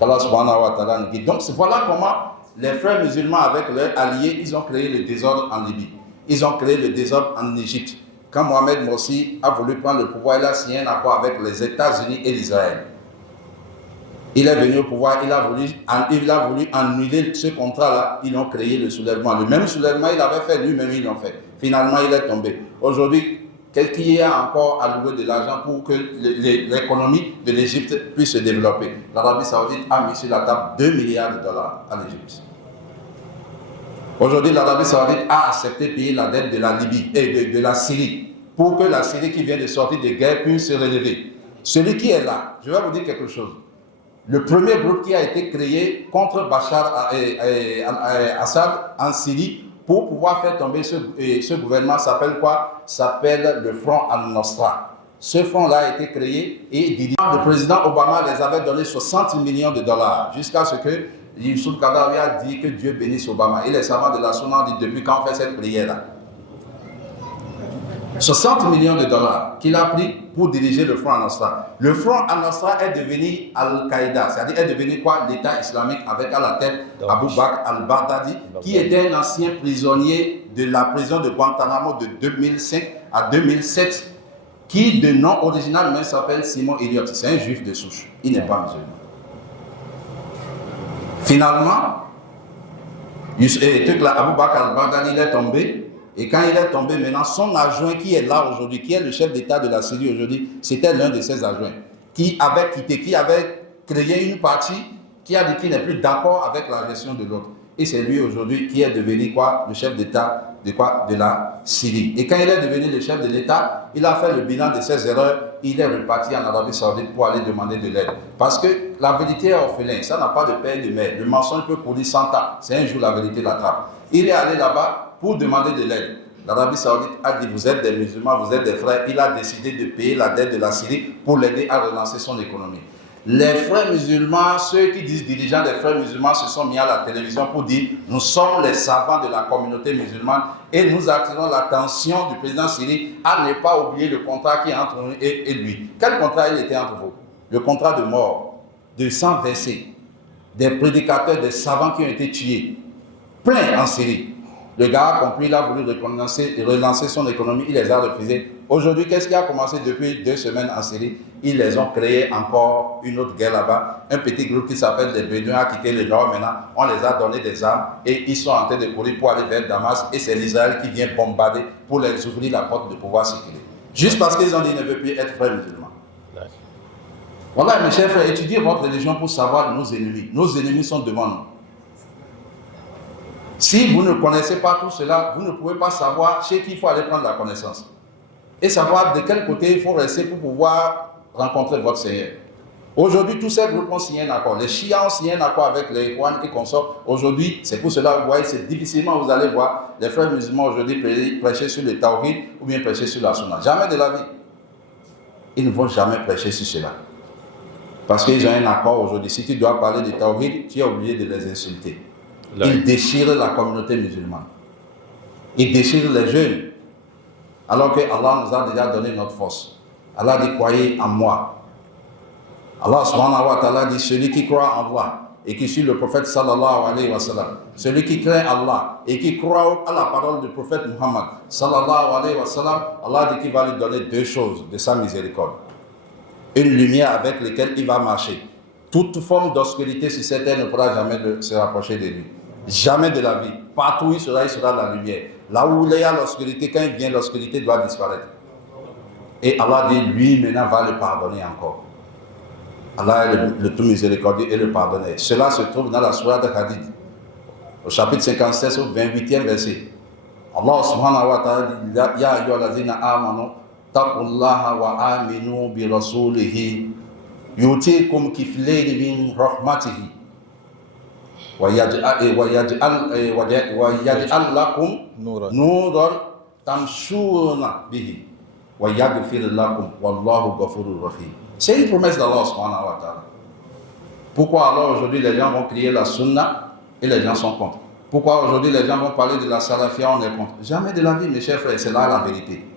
Allah subhanahu wa ta'ala nous guide. Donc voilà comment les frères musulmans avec leurs alliés, ils ont créé le désordre en Libye. Ils ont créé le désordre en Égypte. Quand Mohamed Morsi a voulu prendre le pouvoir, il a signé un accord avec les États-Unis et l'Israël. Il est venu au pouvoir, il a voulu annuler ce contrat-là, ils ont créé le soulèvement. Le même soulèvement, il avait fait lui-même, ils l'ont fait. Finalement, il est tombé. Aujourd'hui, qui a encore alloué de l'argent pour que l'économie de l'Égypte puisse se développer. L'Arabie Saoudite a mis sur la table 2 milliards de dollars à l'Égypte. Aujourd'hui, l'Arabie Saoudite a accepté de payer la dette de la Libye et de la Syrie pour que la Syrie qui vient de sortir de guerre puisse se relever. Celui qui est là, je vais vous dire quelque chose. Le premier groupe qui a été créé contre Bachar Assad en Syrie pour pouvoir faire tomber ce gouvernement s'appelle quoi? S'appelle le Front Al-Nosra. Ce front-là a été créé et le président Obama les avait donné 60 millions de dollars jusqu'à ce que Youssouf Kadhafi a dit que Dieu bénisse Obama. Et les savants de la Sunna ont dit depuis quand on fait cette prière-là. 60 millions de dollars qu'il a pris pour diriger le Front Al-Nosra. Le Front Al-Nosra est devenu Al-Qaïda, c'est-à-dire est devenu quoi? L'État islamique avec à la tête Abu Bakr al-Baghdadi, qui était un ancien prisonnier de la prison de Guantanamo de 2005 à 2007, qui de nom original même s'appelle Simon Elliott. C'est un juif de souche, il n'est pas musulman. Finalement, Abu Bakr al-Baghdadi il est tombé. Et quand il est tombé, maintenant, son adjoint qui est là aujourd'hui, qui est le chef d'État de la Syrie aujourd'hui, c'était l'un de ses adjoints, qui avait quitté, qui avait créé une partie, qui a dit qu'il n'est plus d'accord avec la gestion de l'autre. Et c'est lui aujourd'hui qui est devenu quoi? Le chef d'État de quoi? De la Syrie. Et quand il est devenu le chef de l'État, il a fait le bilan de ses erreurs, il est reparti en Arabie Saoudite pour aller demander de l'aide. Parce que la vérité est orphelin, ça n'a pas de père et de mère. Le mensonge peut courir 100 ans, c'est un jour la vérité l'attrape. Il est allé là-bas pour demander de l'aide. L'Arabie Saoudite a dit, vous êtes des musulmans, vous êtes des frères. Il a décidé de payer la dette de la Syrie pour l'aider à relancer son économie. Les frères musulmans, ceux qui disent dirigeants des frères musulmans, se sont mis à la télévision pour dire, nous sommes les savants de la communauté musulmane et nous attirons l'attention du président syrie à ne pas oublier le contrat qui est entre nous et lui. Quel contrat il était entre vous? Le contrat de mort, de sang versé, des prédicateurs, des savants qui ont été tués, plein en Syrie. Le gars a compris, il a voulu relancer son économie, il les a refusés. Aujourd'hui, qu'est-ce qui a commencé depuis 2 semaines en Syrie? Ils les ont créé encore une autre guerre là-bas. Un petit groupe qui s'appelle les Bédouins a quitté le nord maintenant. On les a donné des armes et ils sont en train de courir pour aller vers Damas. Et c'est l'Israël qui vient bombarder pour les ouvrir la porte de pouvoir circuler. Juste parce qu'ils ont dit qu'ils ne veulent plus être frères musulmans. Voilà, mes chers frères, étudiez votre religion pour savoir nos ennemis. Nos ennemis sont devant nous. Si vous ne connaissez pas tout cela, vous ne pouvez pas savoir chez qui il faut aller prendre la connaissance. Et savoir de quel côté il faut rester pour pouvoir rencontrer votre Seigneur. Aujourd'hui, tous ces groupes ont signé un accord. Les Chiites ont signé un accord avec les Ikhwan et consorts. Aujourd'hui, c'est pour cela que vous voyez, c'est difficilement, vous allez voir les frères musulmans aujourd'hui prêcher sur le Tawhid ou bien prêcher sur la Sunna. Jamais de la vie. Ils ne vont jamais prêcher sur cela. Parce qu'ils ont un accord aujourd'hui. Si tu dois parler de Tawhid, tu es obligé de les insulter. Ils déchirent la communauté musulmane. Ils déchirent les jeunes. Alors que Allah nous a déjà donné notre force. Allah dit, croyez en moi. Allah subhanahu wa ta'ala dit, celui qui croit en Allah et qui suit le prophète sallallahu alayhi wa sallam, celui qui craint Allah et qui croit à la parole du prophète Muhammad sallallahu alayhi wa sallam, Allah dit qu'il va lui donner 2 choses de sa miséricorde. Une lumière avec laquelle il va marcher. Toute forme d'obscurité sur cette terre ne pourra jamais se rapprocher de lui. Jamais de la vie. Partout où il sera la lumière. Là où il y a l'obscurité, quand il vient, l'obscurité doit disparaître. Et Allah dit, lui maintenant va le pardonner encore. Allah est le tout miséricordieux et le pardonneur. Cela se trouve dans la sourate de Hadid, au chapitre 57, au 28e verset. Allah subhanahu wa ta'ala dit, Ya ayyuhallazina amanu, taqullaha wa aminu bi rasulihi, yutikum kiflayni min rahmatihi. وَيَجْعَلْ لَكُمْ نُورًا تَمْشُونَ بِهِ وَيَغْفِرْ لَكُمْ وَاللَّهُ غَفُورٌ رَحِيمٌ. C'est une promesse d'Allah subhanahu wa ta'ala. Pourquoi alors aujourd'hui les gens vont crier la sunna et les gens sont contre? Pourquoi aujourd'hui les gens vont parler de la salafia, on est contre? Jamais de la vie, mes chers frères, c'est là la vérité.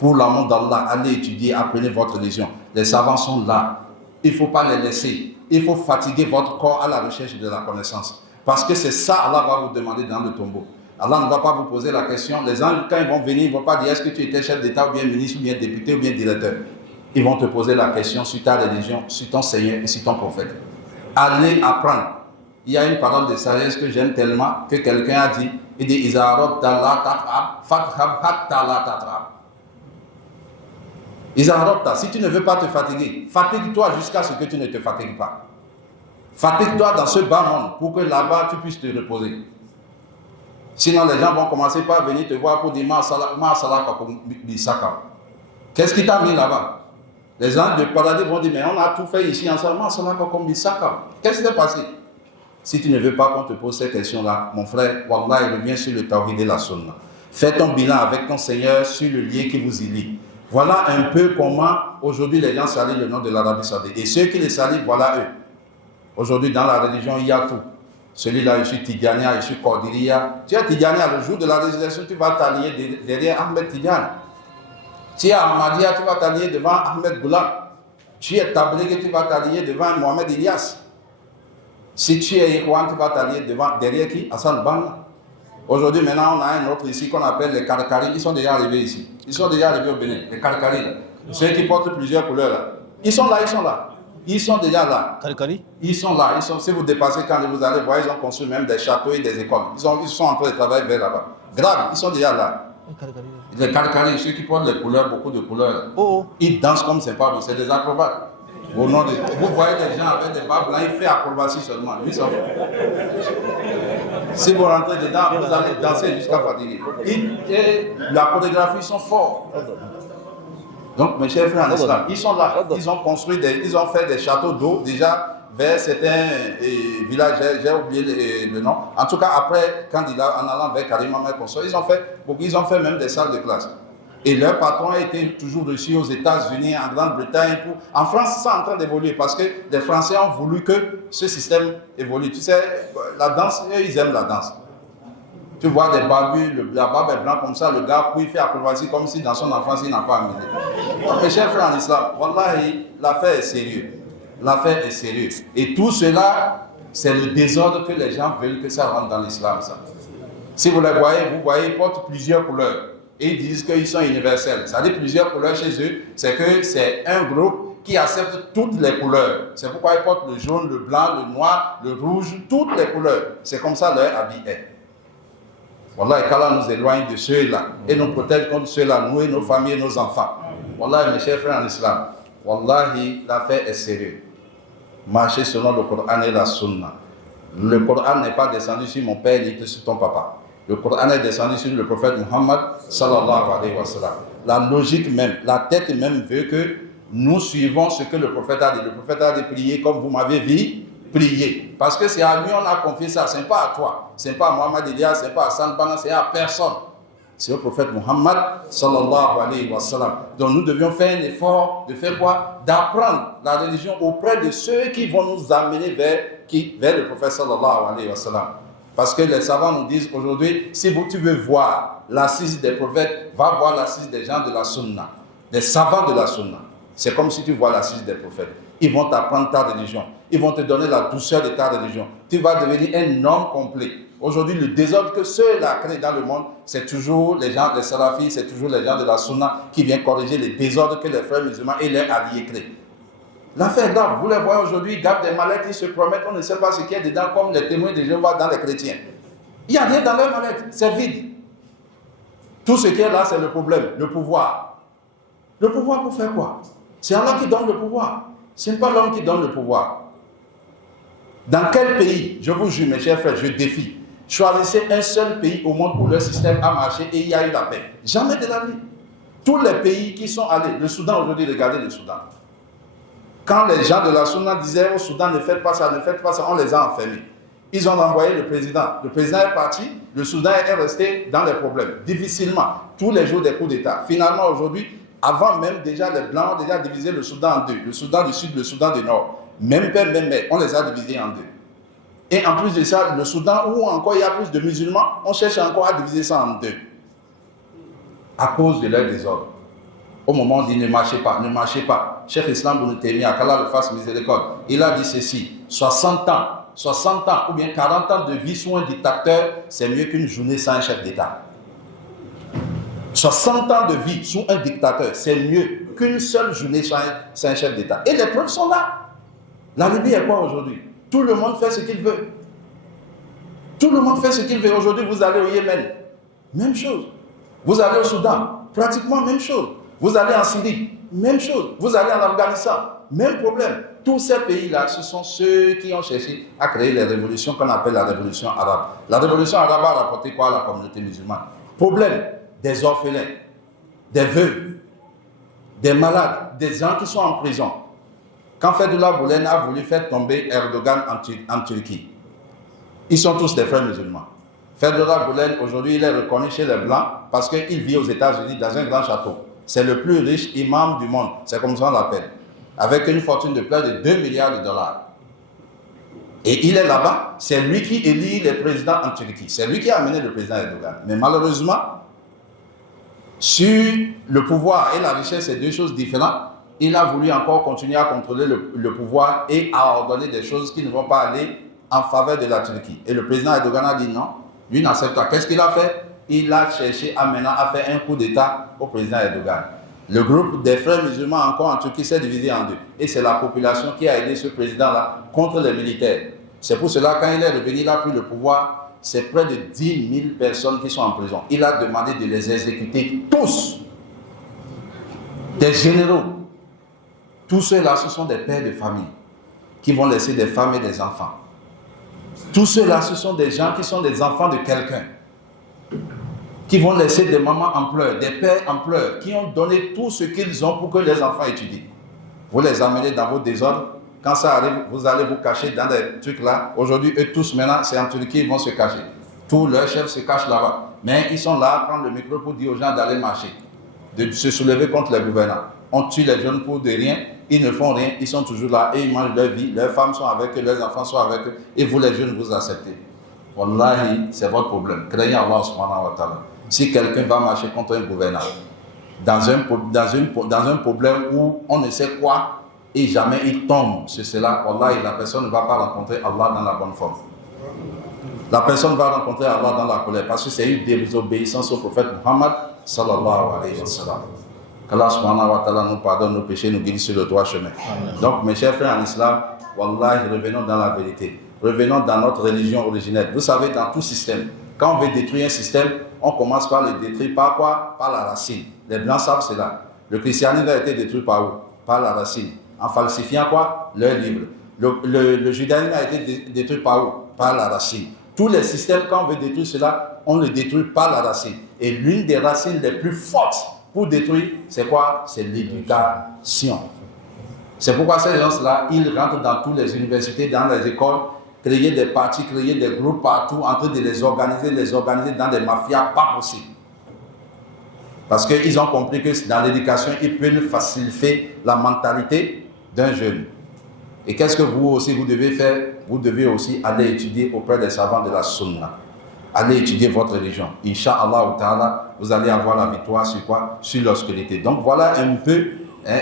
Pour l'amour d'Allah, allez étudier, apprenez votre religion. Les savants sont là. Il ne faut pas les laisser. Il faut fatiguer votre corps à la recherche de la connaissance. Parce que c'est ça Allah va vous demander dans le tombeau. Allah ne va pas vous poser la question. Les gens, quand ils vont venir, ils ne vont pas dire est-ce que tu étais chef d'État ou bien ministre ou bien député ou bien directeur. Ils vont te poser la question sur ta religion, sur ton Seigneur et sur ton prophète. Allez apprendre. Il y a une parole de sagesse que j'aime tellement que quelqu'un a dit, il dit Izarot la tatrab, fathab hatta la tatrab. Isarota, si tu ne veux pas te fatiguer, fatigue-toi jusqu'à ce que tu ne te fatigues pas. Fatigue-toi dans ce bas monde pour que là-bas tu puisses te reposer. Sinon les gens vont commencer par venir te voir pour dire qu'est-ce qui t'a mis là-bas? Les gens de paradis vont dire mais on a tout fait ici ensemble. Qu'est-ce qui s'est passé? Si tu ne veux pas qu'on te pose ces questions-là, mon frère, Wallah, reviens sur le tawhid et la sunna. Fais ton bilan avec ton Seigneur sur le lien qui vous y lie. Voilà un peu comment aujourd'hui les gens salient le nom de l'Arabie Saoudite. Et ceux qui les salient, voilà eux. Aujourd'hui dans la religion, il y a tout. Celui-là, je suis Tidjania, je suis Qadiria. Tu es Tidjania, le jour de la résurrection, tu vas t'allier derrière Ahmed Tidjani. Tu es Ahmadiyya, tu vas t'allier devant Ahmed Goulam. Tu es Tablighi, tu vas t'allier devant Mohamed Ilyas. Si tu es Ikhwan, tu vas t'allier derrière qui? Hassan Banna. Aujourd'hui, maintenant, on a un autre ici qu'on appelle les Karkari. Ils sont déjà arrivés ici. Ils sont déjà arrivés au Bénin, les Karkari. Ceux qui portent plusieurs couleurs là. Ils sont là, ils sont là. Ils sont déjà là. Karkari? Ils sont là. Ils sont, si vous dépassez quand vous allez voir, ils ont construit même des châteaux et des écoles. Ils sont en train de travailler vers là-bas. Grave, ils sont déjà là. Les Karkari, ceux qui portent les couleurs, beaucoup de couleurs. Oh. Ils dansent comme c'est pas bon, c'est des acrobates. Au nom de... Vous voyez des gens avec des bas blancs, ils font acrobatie seulement. Lui, ça si vous rentrez dedans, vous allez danser jusqu'à fatiguer. Et la chorégraphie, ils sont forts. Donc, mes chers frères en islam, ils sont là. Ils ont construit ils ont fait des châteaux d'eau déjà vers certains villages, j'ai oublié le nom. En tout cas, après, quand en allant vers Karima, ils ont fait même des salles de classe. Et leur patron a été toujours reçu aux États-Unis, en Grande-Bretagne. En France, c'est en train d'évoluer parce que les Français ont voulu que ce système évolue. Tu sais, la danse, eux, ils aiment la danse. Tu vois des barbus, la barbe est blanche comme ça, le gars, puis il fait acrobatie comme si dans son enfance, il n'a pas amené. Donc, mes chers frères en islam, wallahi, l'affaire est sérieuse. L'affaire est sérieuse. Et tout cela, c'est le désordre que les gens veulent que ça rentre dans l'islam. Ça. Si vous les voyez, ils portent plusieurs couleurs. Et ils disent qu'ils sont universels. Ça dit plusieurs couleurs chez eux, c'est que c'est un groupe qui accepte toutes les couleurs. C'est pourquoi ils portent le jaune, le blanc, le noir, le rouge, toutes les couleurs. C'est comme ça leur habit est. Wallah, qu'Allah nous éloigne de ceux-là et nous protège contre ceux-là, nous et nos familles et nos enfants. Wallah, mes chers frères en islam, wallahi, l'affaire est sérieuse. Marchez selon le Coran et la Sunna. Le Coran n'est pas descendu sur mon père ni sur ton papa. Le Coran est descendu sur le prophète Muhammad sallallahu alayhi wa sallam. La logique même, la tête même veut que nous suivons ce que le prophète a dit. Le prophète a dit prier comme vous m'avez vu prier. Parce que c'est à lui on a confié ça, ce n'est pas à toi. Ce n'est pas à Mohamed Ilyas, ce n'est pas à Hassan Banna, c'est à personne. C'est au prophète Muhammad sallallahu alayhi wa sallam. Donc nous devions faire un effort de faire quoi? D'apprendre la religion auprès de ceux qui vont nous amener vers le prophète sallallahu alayhi wa sallam. Parce que les savants nous disent aujourd'hui, si tu veux voir l'assise des prophètes, va voir l'assise des gens de la sunna, des savants de la sunna. C'est comme si tu vois l'assise des prophètes. Ils vont t'apprendre ta religion. Ils vont te donner la douceur de ta religion. Tu vas devenir un homme complet. Aujourd'hui, le désordre que ceux-là créent dans le monde, c'est toujours les gens, les salafis, c'est toujours les gens de la sunna qui viennent corriger les désordres que les frères musulmans et leurs alliés créent. L'affaire est grave. Vous les voyez aujourd'hui, ils gardent des mallettes, ils se promettent, on ne sait pas ce qu'il y a dedans, comme les témoins de Jéhovah dans les chrétiens. Il n'y a rien dans leurs mallettes, c'est vide. Tout ce qui est là, c'est le problème, le pouvoir. Le pouvoir pour faire quoi? C'est Allah qui donne le pouvoir. Ce n'est pas l'homme qui donne le pouvoir. Dans quel pays, je vous jure, mes chers frères, je défie, choisissez un seul pays au monde où le système a marché et il y a eu la paix. Jamais de la vie. Tous les pays qui sont allés, le Soudan aujourd'hui, regardez le Soudan. Quand les gens de la Sunna disaient au Soudan ne faites pas ça, on les a enfermés. Ils ont envoyé le président. Le président est parti, le Soudan est resté dans les problèmes, difficilement, tous les jours des coups d'État. Finalement, aujourd'hui, avant même déjà, les Blancs ont déjà divisé le Soudan en deux. Le Soudan du Sud, le Soudan du Nord. Même père, même mère, on les a divisés en deux. Et en plus de ça, le Soudan, où encore il y a plus de musulmans, on cherche encore à diviser ça en deux. À cause de leur désordre. Au moment où on dit ne marchez pas, ne marchez pas. Cheikh Islam Ibn Taymiyyah, qu'Allah le fasse miséricorde, il a dit ceci, 60 ans ou bien 40 ans de vie sous un dictateur, c'est mieux qu'une journée sans un chef d'État. 60 ans de vie sous un dictateur, c'est mieux qu'une seule journée sans un chef d'État. Et les preuves sont là. La Libye est quoi aujourd'hui? Tout le monde fait ce qu'il veut. Tout le monde fait ce qu'il veut. Aujourd'hui, vous allez au Yémen, même chose. Vous allez au Soudan, pratiquement même chose. Vous allez en Syrie, même chose. Vous allez en Afghanistan, même problème. Tous ces pays-là, ce sont ceux qui ont cherché à créer les révolutions qu'on appelle la révolution arabe. La révolution arabe a rapporté quoi à la communauté musulmane? Problème des orphelins, des veuves, des malades, des gens qui sont en prison. Quand Fethullah Gülen a voulu faire tomber Erdogan en Turquie, ils sont tous des frères musulmans. Fethullah Gülen, aujourd'hui, il est reconnu chez les Blancs parce qu'il vit aux États-Unis dans un grand château. C'est le plus riche imam du monde, c'est comme ça on l'appelle, avec une fortune de près de 2 milliards de dollars. Et il est là-bas, c'est lui qui élit les présidents en Turquie. C'est lui qui a amené le président Erdogan. Mais malheureusement, sur le pouvoir et la richesse, c'est deux choses différentes. Il a voulu encore continuer à contrôler le pouvoir et à ordonner des choses qui ne vont pas aller en faveur de la Turquie. Et le président Erdogan a dit non, lui n'accepte pas. Qu'est-ce qu'il a fait? Il a cherché maintenant à faire un coup d'État au président Erdogan. Le groupe des frères musulmans encore en Turquie s'est divisé en deux. Et c'est la population qui a aidé ce président-là contre les militaires. C'est pour cela, quand il est revenu, il a pris le pouvoir, c'est près de 10 000 personnes qui sont en prison. Il a demandé de les exécuter tous. Des généraux. Tous ceux-là, ce sont des pères de famille qui vont laisser des femmes et des enfants. Tous ceux-là, ce sont des gens qui sont des enfants de quelqu'un, qui vont laisser des mamans en pleurs, des pères en pleurs, qui ont donné tout ce qu'ils ont pour que les enfants étudient. Vous les amenez dans vos désordres. Quand ça arrive, vous allez vous cacher dans des trucs là. Aujourd'hui, eux tous maintenant, c'est en Turquie, ils vont se cacher. Tous leurs chefs se cachent là-bas. Mais ils sont là à prendre le micro pour dire aux gens d'aller marcher, de se soulever contre les gouvernants. On tue les jeunes pour de rien, ils ne font rien, ils sont toujours là et ils mangent leur vie. Leurs femmes sont avec eux, leurs enfants sont avec eux. Et vous les jeunes, vous acceptez. Wallahi, c'est votre problème. Craignez Allah subhanahu wa ta'ala. Si quelqu'un va marcher contre un gouvernant, dans un problème où on ne sait quoi, et jamais il tombe sur cela, wallahi, la personne ne va pas rencontrer Allah dans la bonne forme. La personne va rencontrer Allah dans la colère parce que c'est une désobéissance au prophète Muhammad sallallahu alayhi wa sallam. Qu'Allah subhanahu wa ta'ala nous pardonne nos péchés, nous guide sur le droit chemin. Donc mes chers frères en islam, wallahi, revenons dans la vérité. Revenons dans notre religion originelle. Vous savez, dans tout système, quand on veut détruire un système, on commence par le détruire par quoi? Par la racine. Les blancs savent cela. Le christianisme a été détruit par où? Par la racine. En falsifiant quoi? Leurs livres. Le judaïsme a été détruit par où? Par la racine. Tous les systèmes, quand on veut détruire cela, on le détruit par la racine. Et l'une des racines les plus fortes pour détruire, c'est quoi? C'est l'éducation. C'est pourquoi ces gens-là, ils rentrent dans toutes les universités, dans les écoles, créer des partis, créer des groupes partout, en train de les organiser dans des mafias, pas possible. Parce qu'ils ont compris que dans l'éducation, ils peuvent faciliter la mentalité d'un jeune. Et qu'est-ce que vous aussi, vous devez faire? Vous devez aussi aller étudier auprès des savants de la Sunna. Allez étudier votre religion. Inch'Allah ta'ala, vous allez avoir la victoire sur quoi? Sur l'obscurité. Donc voilà un peu,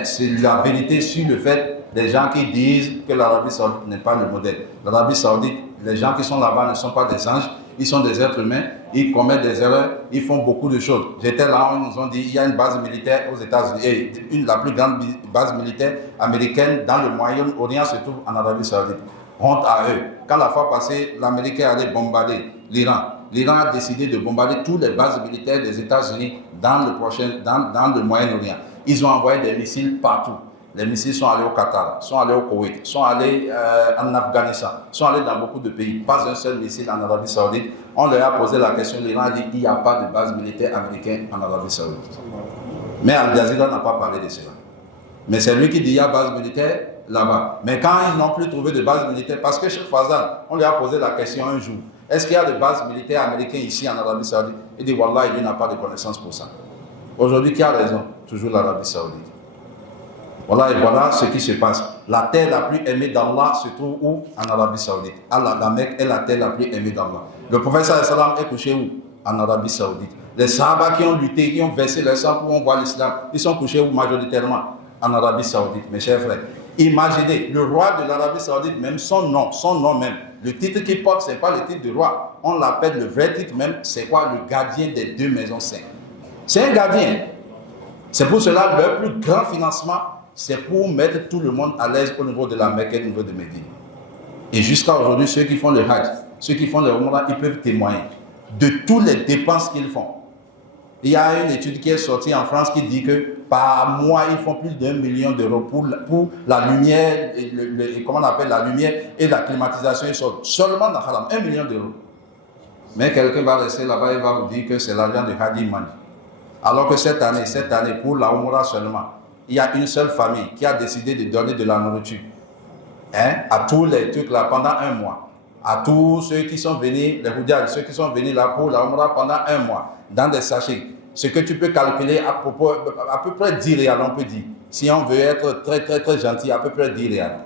c'est la vérité sur le fait des gens qui disent que l'Arabie Saoudite n'est pas le modèle. L'Arabie Saoudite, les gens qui sont là-bas ne sont pas des anges, ils sont des êtres humains, ils commettent des erreurs, ils font beaucoup de choses. J'étais là où ils nous ont dit qu'il y a une base militaire aux États-Unis, la plus grande base militaire américaine dans le Moyen-Orient se trouve en Arabie Saoudite. Honte à eux. Quand la fois passée, l'Amérique allait bombarder l'Iran. L'Iran a décidé de bombarder toutes les bases militaires des États-Unis dans le Moyen-Orient. Ils ont envoyé des missiles partout. Les missiles sont allés au Qatar, sont allés au Koweït, sont allés en Afghanistan, sont allés dans beaucoup de pays. Pas un seul missile en Arabie Saoudite. On leur a posé la question, l'Iran a dit qu'il n'y a pas de base militaire américaine en Arabie Saoudite. Mais Al Jazeera n'a pas parlé de cela. Mais c'est lui qui dit qu'il y a base militaire là-bas. Mais quand ils n'ont plus trouvé de base militaire, parce que Cheikh Fazal, on lui a posé la question un jour, est-ce qu'il y a de base militaire américaine ici en Arabie Saoudite? Il dit, Wallah, il n'a pas de connaissance pour ça. Aujourd'hui, qui a raison? Toujours l'Arabie Saoudite. Voilà, et voilà ce qui se passe. La terre la plus aimée d'Allah se trouve où? En Arabie Saoudite. Allah, la Mecque est la terre la plus aimée d'Allah. Le prophète sallam est couché où? En Arabie Saoudite. Les Sahaba qui ont lutté, qui ont versé leur sang pour voir l'islam, ils sont couchés où majoritairement? En Arabie Saoudite, mes chers frères. Imaginez, le roi de l'Arabie Saoudite, même son nom même, le titre qu'il porte, ce n'est pas le titre de roi. On l'appelle, le vrai titre même, c'est quoi? Le gardien des deux maisons saintes. C'est un gardien. C'est pour cela, leur plus grand financement, c'est pour mettre tout le monde à l'aise au niveau de la Mecque et au niveau de Médine. Et jusqu'à aujourd'hui, ceux qui font le Hajj, ceux qui font le Umrah, ils peuvent témoigner de toutes les dépenses qu'ils font. Il y a une étude qui est sortie en France qui dit que par mois, ils font plus d'1 million d'euros pour la lumière, comment on appelle la lumière et la climatisation. Ils sortent seulement dans Haram, 1 million d'euros. Mais quelqu'un va rester là-bas et va vous dire que c'est l'argent de Hadi Mani. Alors que cette année, pour la Umrah seulement, il y a une seule famille qui a décidé de donner de la nourriture à tous les trucs là pendant 1 mois. À tous ceux qui sont venus, les Houdias, ceux qui sont venus là pour la Umrah pendant 1 mois, dans des sachets. Ce que tu peux calculer à peu près 10 réals, on peut dire. Si on veut être très très très gentil, à peu près 10 réals.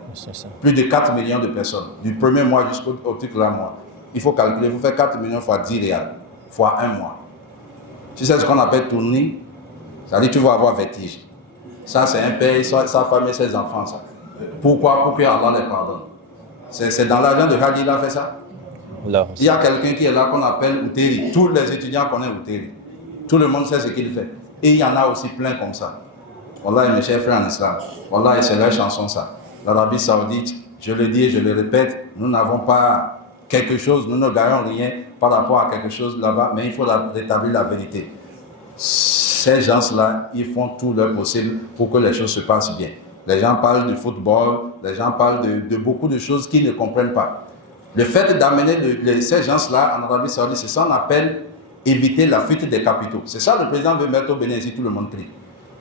Plus de 4 millions de personnes, du premier mois jusqu'au truc là mois. Il faut calculer, il faut faire 4 millions fois 10 réals, fois 1 mois. Tu sais ce qu'on appelle tourner? Ça dit tu vas avoir vertige. Ça c'est un père, sa femme et ses enfants. Ça. Pourquoi? Pour que Allah les pardonne. C'est dans l'argent de Hadi, il a fait ça. Il y a quelqu'un qui est là qu'on appelle Outeri. Tous les étudiants connaissent Outeri. Tout le monde sait ce qu'il fait. Et il y en a aussi plein comme ça. Wallah, mes chers frères en islam. Wallah, c'est leur chanson ça. L'Arabie Saoudite, je le dis et je le répète, nous n'avons pas quelque chose, nous ne gagnons rien par rapport à quelque chose là-bas, mais il faut rétablir la vérité. Ces gens-là, ils font tout leur possible pour que les choses se passent bien. Les gens parlent du football, les gens parlent de beaucoup de choses qu'ils ne comprennent pas. Le fait d'amener ces gens-là en Arabie Saoudite, c'est ça qu'on appelle éviter la fuite des capitaux. C'est ça le président veut mettre au Bénin, ici tout le monde crie.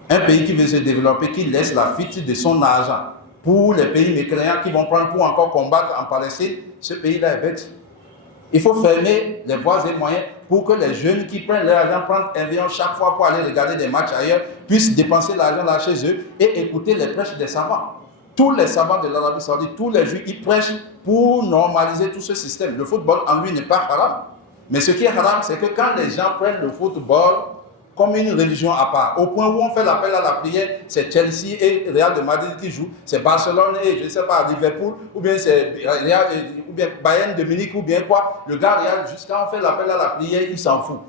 Un pays qui veut se développer, qui laisse la fuite de son argent pour les pays mécréants qui vont prendre pour encore combattre en Palestine, ce pays-là est bête. Il faut fermer les voies et moyens pour que les jeunes qui prennent leur argent, prennent un avion chaque fois pour aller regarder des matchs ailleurs, puissent dépenser l'argent là chez eux et écouter les prêches des savants. Tous les savants de l'Arabie Saoudite, tous les juifs, ils prêchent pour normaliser tout ce système. Le football en lui n'est pas haram. Mais ce qui est haram, c'est que quand les gens prennent le football comme une religion à part, au point où on fait l'appel à la prière, c'est Chelsea et Real de Madrid qui jouent, c'est Barcelone et je ne sais pas, Liverpool, ou bien c'est Bayern de Munich, ou bien quoi. Le gars Real, jusqu'à on fait l'appel à la prière, il s'en fout.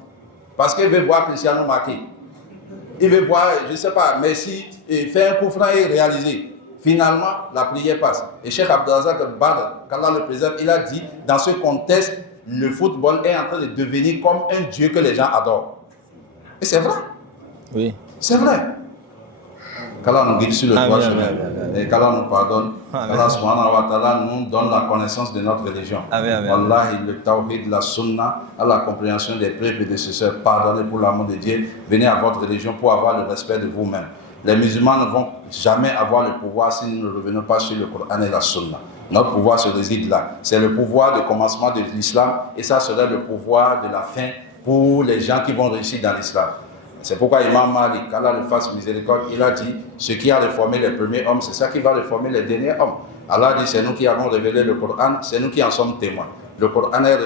Parce qu'il veut voir Cristiano marquer. Il veut voir, je ne sais pas, Messi faire un coup franc et réaliser. Finalement, la prière passe. Et Cheikh Abdelazak Badr, qu'Allah le préserve, il a dit, dans ce contexte, le football est en train de devenir comme un dieu que les gens adorent. Et c'est vrai. Oui. C'est vrai. Qu'Allah nous guide sur le droit chemin. Et qu'Allah nous pardonne. Qu'Allah subhanahu wa ta'ala nous donne la connaissance de notre religion. Wallahi, le tawhid, la sunna, à la compréhension des prédécesseurs. Pardonnez pour l'amour de Dieu. Venez à votre religion pour avoir le respect de vous-même. Les musulmans ne vont jamais avoir le pouvoir si nous ne revenons pas sur le Coran et la sunna. Notre pouvoir se réside là. C'est le pouvoir de commencement de l'islam et ça serait le pouvoir de la fin pour les gens qui vont réussir dans l'islam. C'est pourquoi Imam Malik, qu'Allah le fasse miséricorde, il a dit, ce qui a réformé les premiers hommes, c'est ça qui va réformer les derniers hommes. Allah dit, c'est nous qui avons révélé le Coran, c'est nous qui en sommes témoins. Le Coran est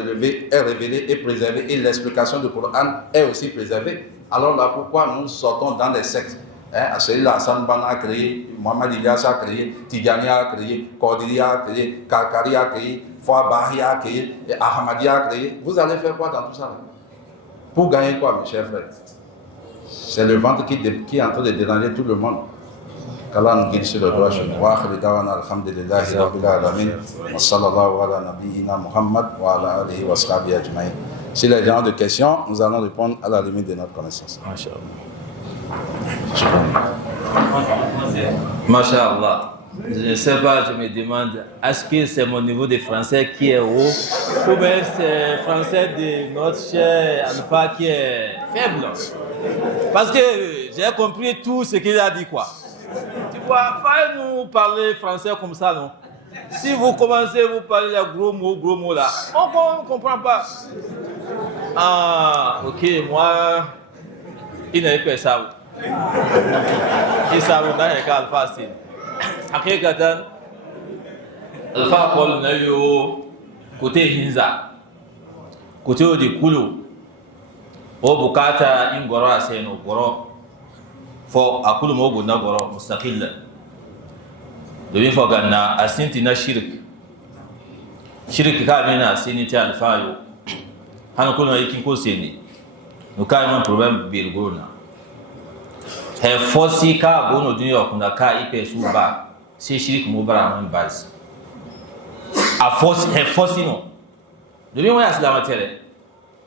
révélé et préservé et l'explication du Coran est aussi préservée. Alors là, pourquoi nous sortons dans des sectes? Celui-là, Hassan Banna a créé, Mohamed Ilyas a créé, Tidjani a créé, Qadiri a créé, Karkari a créé, Fouabahi a créé, Ahmadi a créé. Vous allez faire quoi dans tout ça? Pour gagner quoi, mes chers frères? C'est le ventre qui est en train de déranger tout le monde. Qu'Allah nous guide sur le droit chemin. Wa akhir da'wana alhamdulillahi rabbil alamin. Wa sallallahu ala nabiyyina Muhammad wa ala alihi wa sahbihi ajma'in. Si les gens ont des questions, nous allons répondre à la limite de notre connaissance. Masha'Allah. Je ne sais pas, je me demande, est-ce que c'est mon niveau de français qui est haut ou bien c'est le français de notre cher Alpha qui est faible? Parce que j'ai compris tout ce qu'il a dit, quoi. Tu vois, fallait nous parler français comme ça, non? Si vous commencez à vous parler les gros mots là, on ne comprend pas. Ah, ok, moi, il n'est pas ça. Il s'arrête dans les cas faciles. Hakikatan, Alpha Paul n'a eu côté Hinza, côté de Kulu, au Bukata, Ingoro, Aseno, Goro, for Akulu Mogu Nagoro, Mustakil. Le Vifogana, Asintina Shirik. Shirik Kamina, Sinita Alpha, Hanakuna Ikiko Seni. Nous avons un problème Birgona. He forci ka bono dunia kuna ka ipe suba sai shirik mu bara mun basi a force he forci no domin wani aslama tere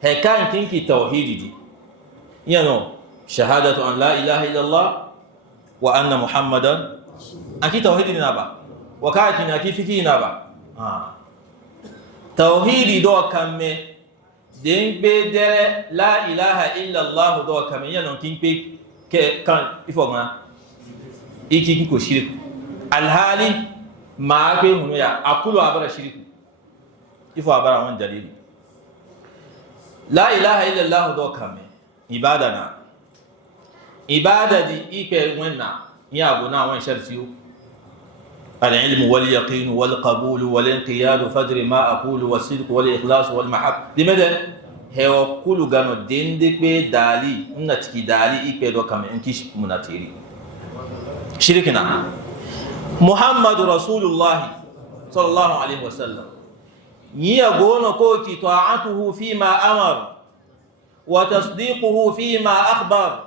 he kan kinki tauhidi di yano shahadatu an la ilaha illallah wa anna muhammadan aki tauhidi na ba wakati na kifiki na ba tauhidi do kamme den be dere la ilaha illallah do kamme yano kinpe ke kan ifo ma iki ko shirku alhali ma be hunu ya akulu abara shirku ifo abara wan dalili la ilaha illallah do kamme ibada na ibada di ipe wenna ya guna wan shartiyo العلم واليقين والقبول والانقياد فجر ما أقول والصدق والإخلاص والمحبة لماذا؟ هو كل جانو ديندك بدالي نتكي دالي إكبر وكم إنكش مناتيري شركنا محمد رسول الله صلى الله عليه وسلم يقول كوكي طاعته فيما أمر وتصديقه فيما أخبر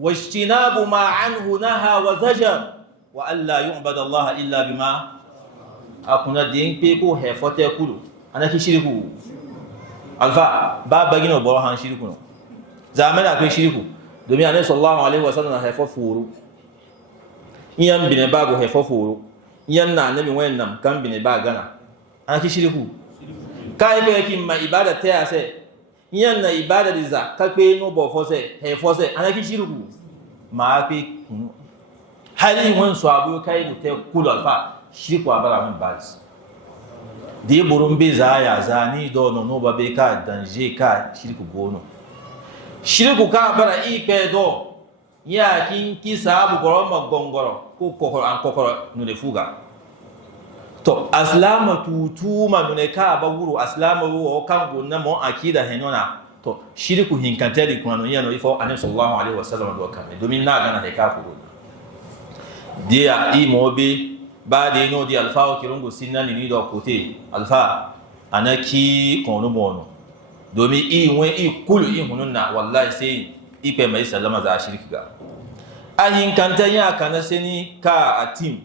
واجتناب ما عنه نهى وزجر وألا يعبد الله إلا بما أكون دين بيكو هفتة كله أنا كشريكو ألفا باب بجينا بروح عن شريكو زمان أكون شريكو دومي أنا صلى الله عليه وسلم هفة فورو يان بين باغو هفة فورو يان نبي وين نم كم بين باغنا أنا كشريكو كاي بيكي ما إبادة تياسة يان إبادة رزا كاي نو بوفوسة هفوسة أنا كشريكو ما أكي hali wan so abu kai mute kulu alfa shirku abara min baz de burumbe za ya zani do no ba be ka danje ka shirku gono shirku ka bara ipe do ya kin kisabu goroma gongoro ko kokoro an kokoro nune fuga to aslama tutuma nune ka ba wuru aslama wo kan gonna mo akida henona to shirku hinkantedi kuno yano ifo anabi sallallahu alaihi wasallam do kan domin na gana he ka furu dia imobe ba de no di alfa o kirungu sinna ni do kote alfa anaki kono mono domi iwe ikulu ihununna wallahi sai ipe mai sallama za shirki ga ahin kantanya kana seni ka atim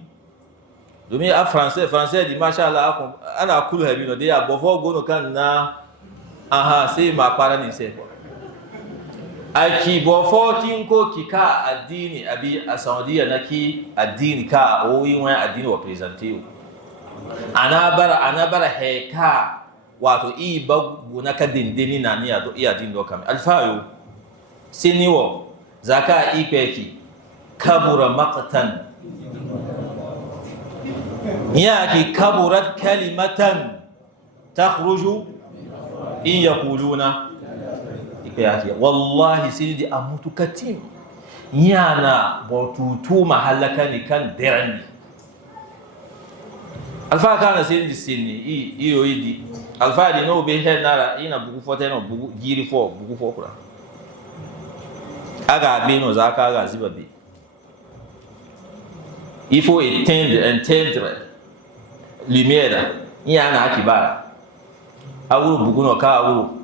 domi a français di mashallah ana kulu habino de ya bofo gono kan na aha sai ma para ni sai aki bofo kinko kika addini abi a saudiya naki addini ka o yin wani addini wa presenteo ana bara heka wato i bagu na ka dindini na ni ado iya din do kam alfayo siniwo zaka ipeki kabura maqtan yaki kaburat kalimatan takhruju in yaquluna yake wallahi sidi amutu katim yana botutu mahallaka ni kan derani alfa kana sini iyo idi alfa di no be henara ina bugu fote no bugu giri fo bugu fo kura aga be no zaka aga zibabe il faut éteindre lumière yana akibara awuru bugu no ka awuru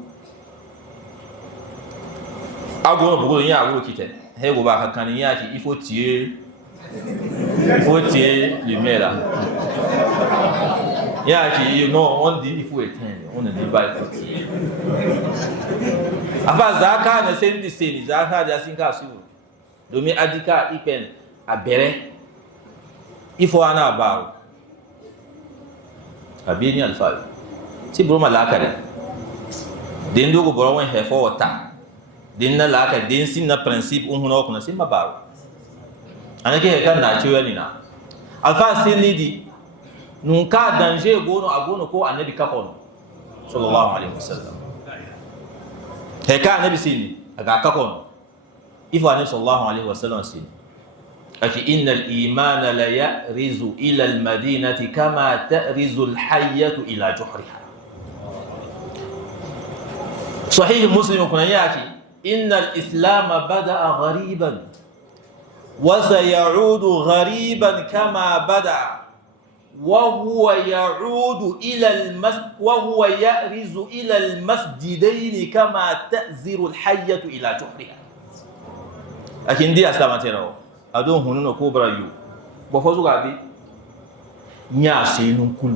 agono bugu nya awuru kite hego ba kakani yaki il faut tuer lumière yaki you know on dit il faut éteindre on ne dit pas il faut tuer afa zaka na sendi seni zaka da sinka su domin adika ipen abere il faut ana baro abini alfa si bro malaka den dogo bro wen hefo wata din na laka din sin na principe huno kuna sin mabaro anake kan na ciwo ni na alfa sin ni di nunka danger agono ko annabi kakono sallallahu alaihi wasallam he ka annabi sin aga kakono ifo annabi sallallahu alaihi wasallam sin aki innal iman la yarizu ila al madinati kama ta'rizu al hayyatu ila juhriha sahih muslim kuna yaki إن الإسلام بدأ غريبا وسيعود غريبا كما بدأ وهو يأرز إلى المسجدين كما تأزر الحية إلى جحرها لكن دي أسلامة تنو أدون هنون كوبرا يو بفوزو غابي نياشي نكل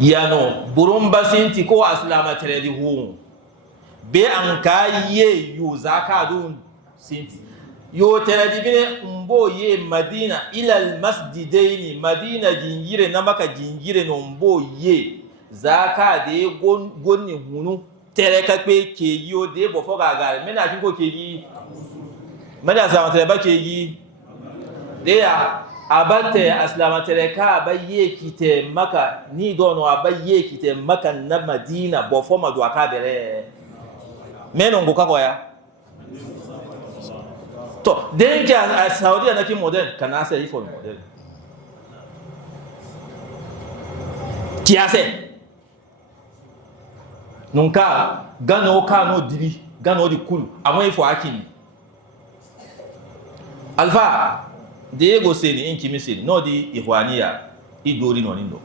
يانو برمبا سنتي كو أسلامة تنو be an ka ye yu zaka dun sinti yo tere dibine mbo ye Madina ila al masjidaini Madina jingire na maka jingire no mbo ye zaka de gonni hunu tere ka pe ke yo de bo fo gaga mena kin ko ke yi mena sa tere ba ke yi de ya abate aslama tere ka ba ye kite maka ni dono aba ye kite maka na Madina bo fo madu aka bere meno ngoka ko ya to den ke a Saudi na ki model kana sai for model kiase nunka gano kano diri gano di kulu amon ifo akini alfa de ego seni in kimi seni no di ihwaniya i dori no nindo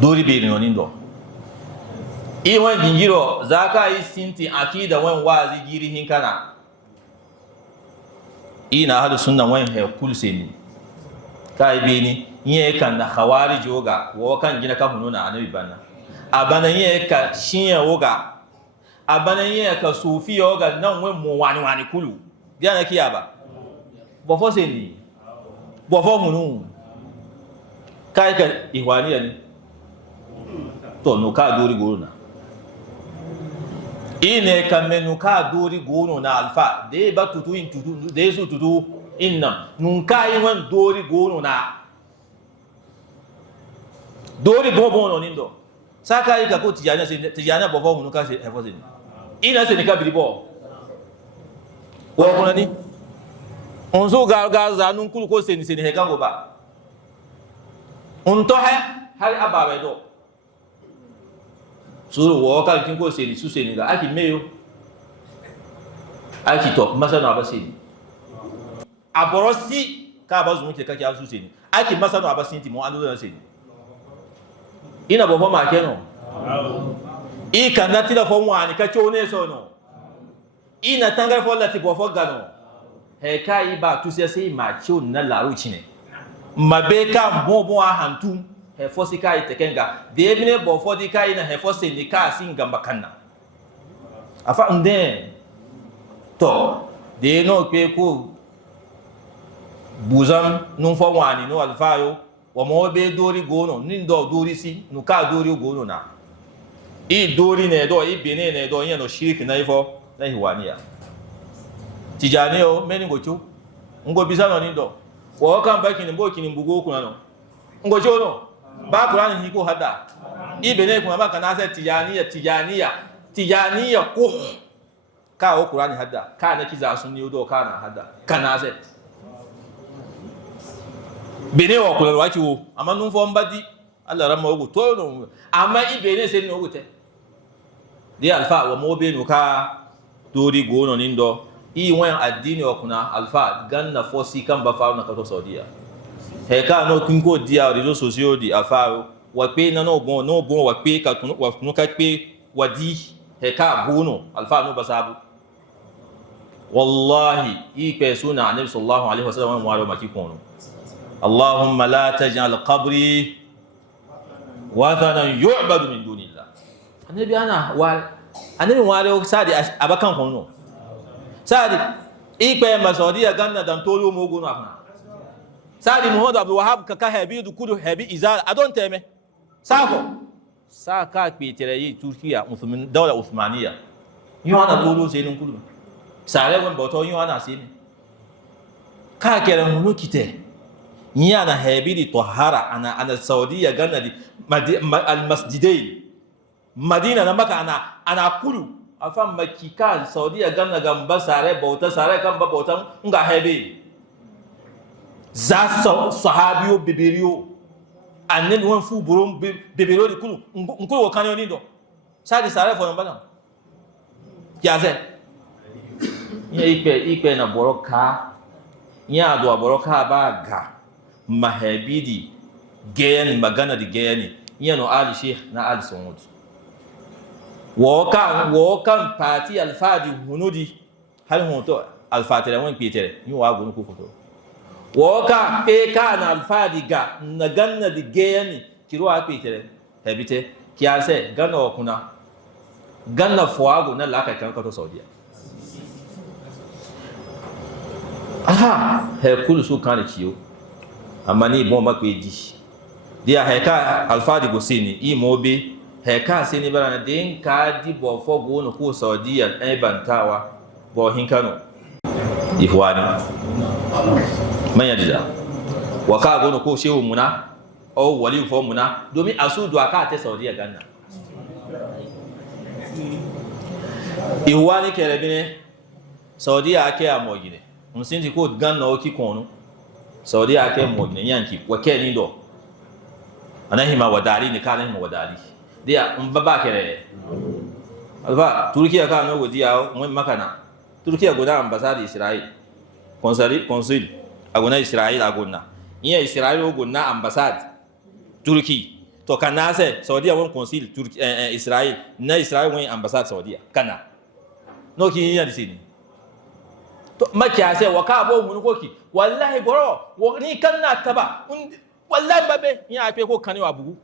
dori be no nindo i wan jingiro zaka yi sinti akida wan wazi giri hinkana ina hadu sunna wan he kul seni kai be ni yin kan da khawarij yoga wo kan gina ka hununa anabi banna abana yin ka shiya woga abana yin ka sufi yoga nan wan mu wani kulu dia na kiyaba bofo seni bofo hunu kai ka ihwaniya ni to no ka dori goruna ine kamenu ka dori gono na alfa de ba tutu in tutu de su tutu inna nun kai wan dori gono na dori gobo no nindo saka yi ka ko tijana bofo hunu ka se efo seni ina se ni ka bilibo wo kuna ni onzo ga za nun kulu ko seni he kango ba unto he hal ababe do suru wo ka kin ko seni su seni ga aki meyo aki to masana ba seni aborosi ka ba zumu ke kake su seni aki masana ba seni mo ando na seni ina bo fo ma keno i kana tila fo mo ani ka chone so no ina tanga fo lati bo fo gano he kai ba tu sai ma chiu na la ruchi ne mabe ka bobo a hantu he fo si kai tekenga de bine bo fo di kai na he fo se ni ka singa makanna afa nde to de no pe ko buzam nun fo wani no alfayo wa mo be dori gono nin do dori si no ka dori gono na i dori ne do i bene ne do yen no shirki na ifo na hiwania tijani o meni ngochu ngo bisano ni do wo kan ba kini mbo kini mbugo kuna no ngochu no ba Qur'an hi ko hada ibene kuma ba kana sai tijaniya ko ka o Qur'an hada ka na kiza sunni do ka na hada kana sai bene wa kula wachi wo amma nun fo mbadi Allah ramma wo to no amma ibene sai no gote di alfa wa mo be no ka dori gono nindo i wan addini wa kuna alfa ganna fosi kan ba fa na ka to Saudiya he ka no kin ko dia réseaux sociaux di alfa wa pe na no bon wa pe ka tunu wa no ka pe wadi he ka gono alfa no basabu wallahi i pe suna annabi sallallahu alaihi wasallam wa maki kono Allahumma la taj'al qabri wathanan yu'badu min dunillah annabi ana wa annabi wa sadi abakan kono sadi ipe Saudiya ganna dan tolo mo gono afna sadi Muhammad Abdul Wahhab ka hebi du kudu hebi izal adon teme sako saka petere yi Turkiya Uthman dawla Uthmaniya yohana tolo sai nun kudu sare won boto yohana sai ka kere mu kite yana hebi di tahara ana Saudiya ganna di al masjidain Madina na maka ana kudu afan makika Saudiya ganna gamba sare bauta sare kan bautan nga hebe za sahabiyo bibiriyo annabi won fu burum bibiriyo di kulu nkulu wo kanyo nindo sadi sare fo mbana yaze ipe na boroka nya do boroka ba ga mahebidi gayani magana di gayani yano ali sheikh na ali saud wo kan parti alfadi hunudi hal hoto alfati da won pietere ni wa gonu ko foto wo ka pe ka na alfadi ga na ganna di gayani kiro a pietere hebite kiase gano kuna ganna fuago na la kan ka to saudiya aha he kulu su kan ciyo amma ni bon makwe di dia he ka alfadi go sini i mobe he ka sini barana den ka di bo fo go no ko saudiya ai bantawa bo hinkano ihwani manya dida wa ka go no ko shehu muna o wali fo muna domin asudu aka ta saudiya ganna ihwani kerebine saudiya ake amogine msinti ko ganna o ki kono saudiya ake mogine yanki wake ni do anahima wadali ni kana hima wadali dia mbaba kere alba turkiya ka no godiya mun makana turkiya gona ambassade israel consul agona israel agona iya israel gona ambassade turki to kana se saudiya won consul turki israel na israel won ambassade saudiya kana no ki iya disini to makiya se waka bo mun koki wallahi boro ni kanna taba wallahi babe ya ape ko kani wa bugu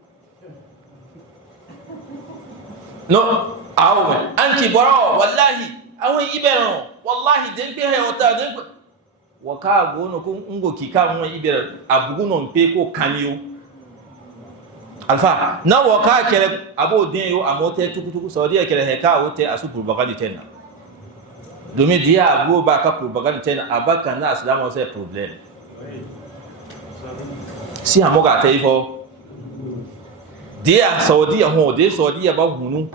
no awu anki boro wallahi awon ibero wallahi den pe he ota den waka go no ko ngo kika won ibero abugu no pe ko kaniyo alfa na waka kere abo den yo amote tukutuku saudiya kere he ka wote asu propaganda tenna domin dia abu ba ka propaganda tenna abaka na islamu sai problem si amoga taifo dia saudiya ho de saudiya ba hunu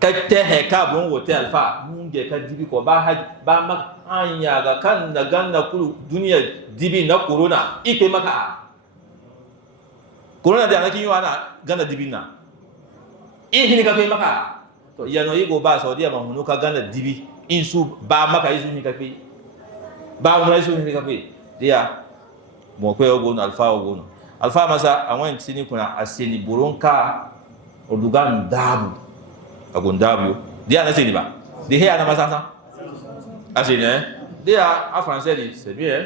ka te he ka bon hotel fa munge ka dibi ko ba ba mak anya ga kan da ganna kulu duniya dibi na corona ipe maka corona da naki yana ganna dibi na ihini ka pe maka to yano yigo ba saudiya ma hunu ka ganna dibi insu ba maka isu ni ka pe ba umra isu ni ka pe dia mo kwe ogono alfa ogono alfa masa awon tini kuna aseni buronka odugan dabu agondabu dia na seni ba de he ana masa sa aseni dia a français ni c'est bien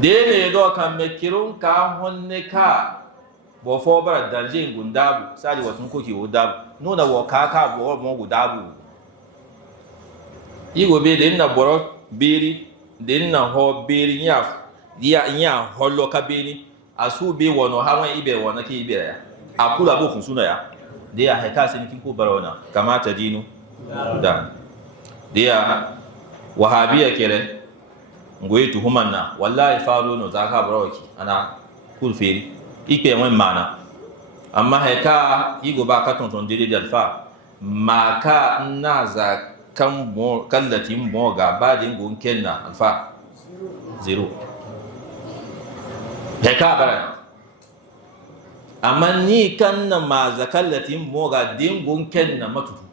de ne do kan me kirun ka honne ka bo fo bara danger gundabu sali watun ko ki odabu no na wo ka bo mo gudabu igo be de na boro biri den na ho beri nya hollo ka beni asu be wono hawan ibe wona ki ibe ya akula bo kunsuna ya dia heka sin kin ko barona kama ta dinu da dia wahabiya kere ngoyi tuhumanna wallahi faru no zaka baroki ana kulfiri ike wen mana amma heka igo ba ka tonton dire dalfa maka naza kan mo kallati mo ga badin gon kenna alfa zero heka bara amma ni kanna ma zakallati mo ga din gon kenna matutu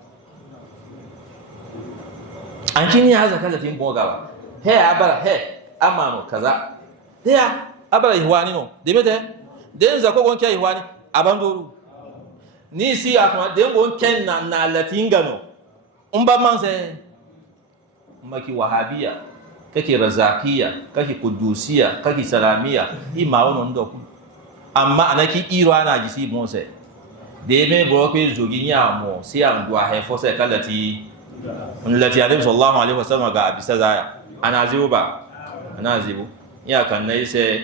an kini ya zakallati mo ga ba he abara he amano kaza he abara ihwani no demete den zako gon kai ihwani abandoru ni si akwa den gon kenna na latinga no umba manse maki wahabia kake razakia kake kudusia kake salamia hii maono ndo amma anaki iro ana jisi monse deme broke zoginya mo si angwa he fose kalati lati alayhi sallallahu alaihi wasallam ga abisa zaya anazibu ba anazibu ya kan nayi se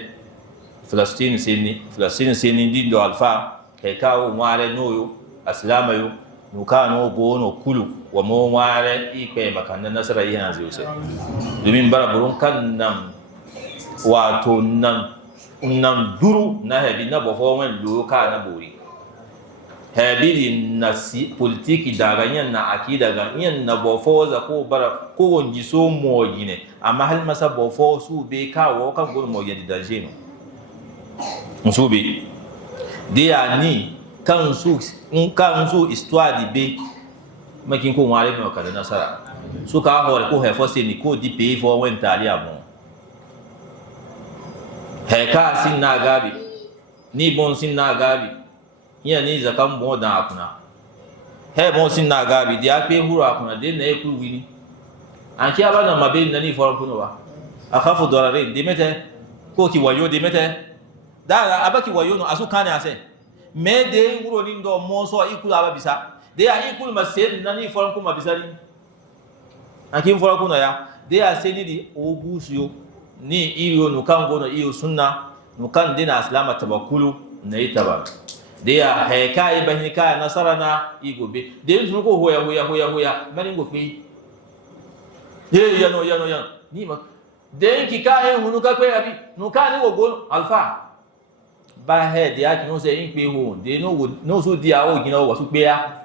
Palestine sini ndindo alfa kekao mware noyo aslama yo nukano bono kulu wa mo ware ipe makanna nasara yana ziyose domin bara burun kan nan wato nan duru na hebi na bofo wen loka na bori hebi na si politiki daga yan na akida ga yan na bofo za ko bara ko wonji so mogine amma hal masa bofo su be kawo kan gon mogine da jeno musubi dia ni kansu histoire di be makin ko wale no kada nasara su ka hore ko he fose ni ko di pe fo wen tali abon he ka sin na gabi ni bon sin na gabi ya ni zakam bon da akuna he bon sin na gabi di ape huru akuna de na ekuru wini an ki abana mabe na ni fo kuno wa akhafu darare de mete ko ki wayo de mete da abaki wayo no asu kana ase me de wuro ni ndo mo so ikulu aba bisa de ya ikulu mased nani foran kuma bisari akin foran kuna ya de ya seni di obusiyo ni iyo no kan gono iyo sunna no kan dina islama tabakulu na itaba de ya heka ibani ka nasarana igobe de ndu ko hoya mani ngope de ya no ni ma de ki ka he hunu ka pe abi no ka ni wogo alfa ba he de ya ki no se in pe ho de no so di awo gina wo so pe ya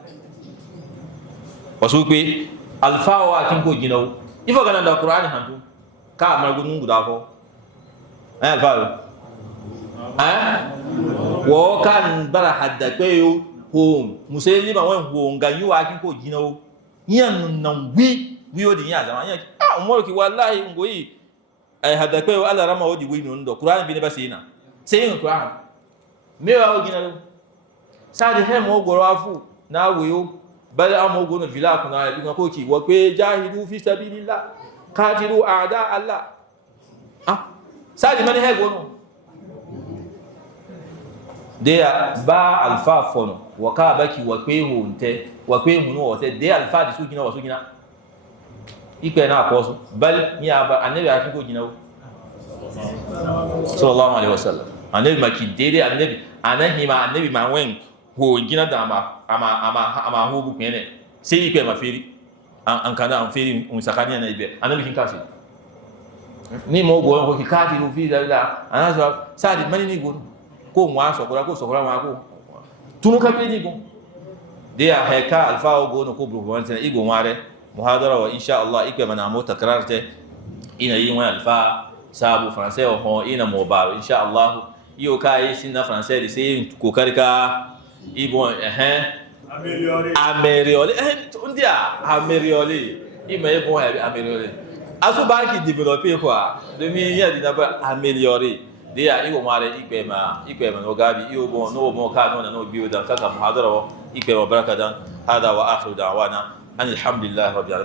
wasu pe alfa wa kin ko gina wo ifo kana da qur'ani hantu ka ma gunun guda ko alfa wo kan bara hadda pe yo home museli ba wen ho nganyu wa kin ko gina wo yan nan wi o di yan zaman yan umar ki wallahi ngoyi ay hadda pe yo Allah rama o di wi no ndo qur'ani bi ne ba sina sai qur'an me wa o gina wo sa de he mo goro afu na wo bal amu gunu vila kuna ibn koki wa pe jahidu fi sabilillah qatilu a'da Allah sadi mani he gonu de ba alfa fono wa ka baki wa pe hunte wa pe munu o te de alfa di su gina ipe na akoso bal ya ba annabi akin ko gina sallallahu alaihi wasallam annabi maki de annabi annabi ma wen ho gina da ama ho bu kene sai ipe ma feri an kana an feri un sakani na ibe annabi kin kasi ni mo go ko ki kati ru fi da anazo sadi mani ni go ko mwa sokora ma ko tunu ka pe ni go de ya heka alfa o go no ko bru wanse igo ware muhadara wa insha Allah ipe mana mo takrarte ina yi wa alfa sabu français o ho ina mo ba insha Allah iyo kai sinna français di sai ko karika ibon améliorer il m'a bon améliorer aso banki développer quoi demi ya dina ba améliorer de ya iwo mare ikpe ma no gabi iyo bon no mo ka no biyo dan kaka muhadara ikpe wa baraka dan hada wa akhiru da'wana alhamdulillah rabbil alamin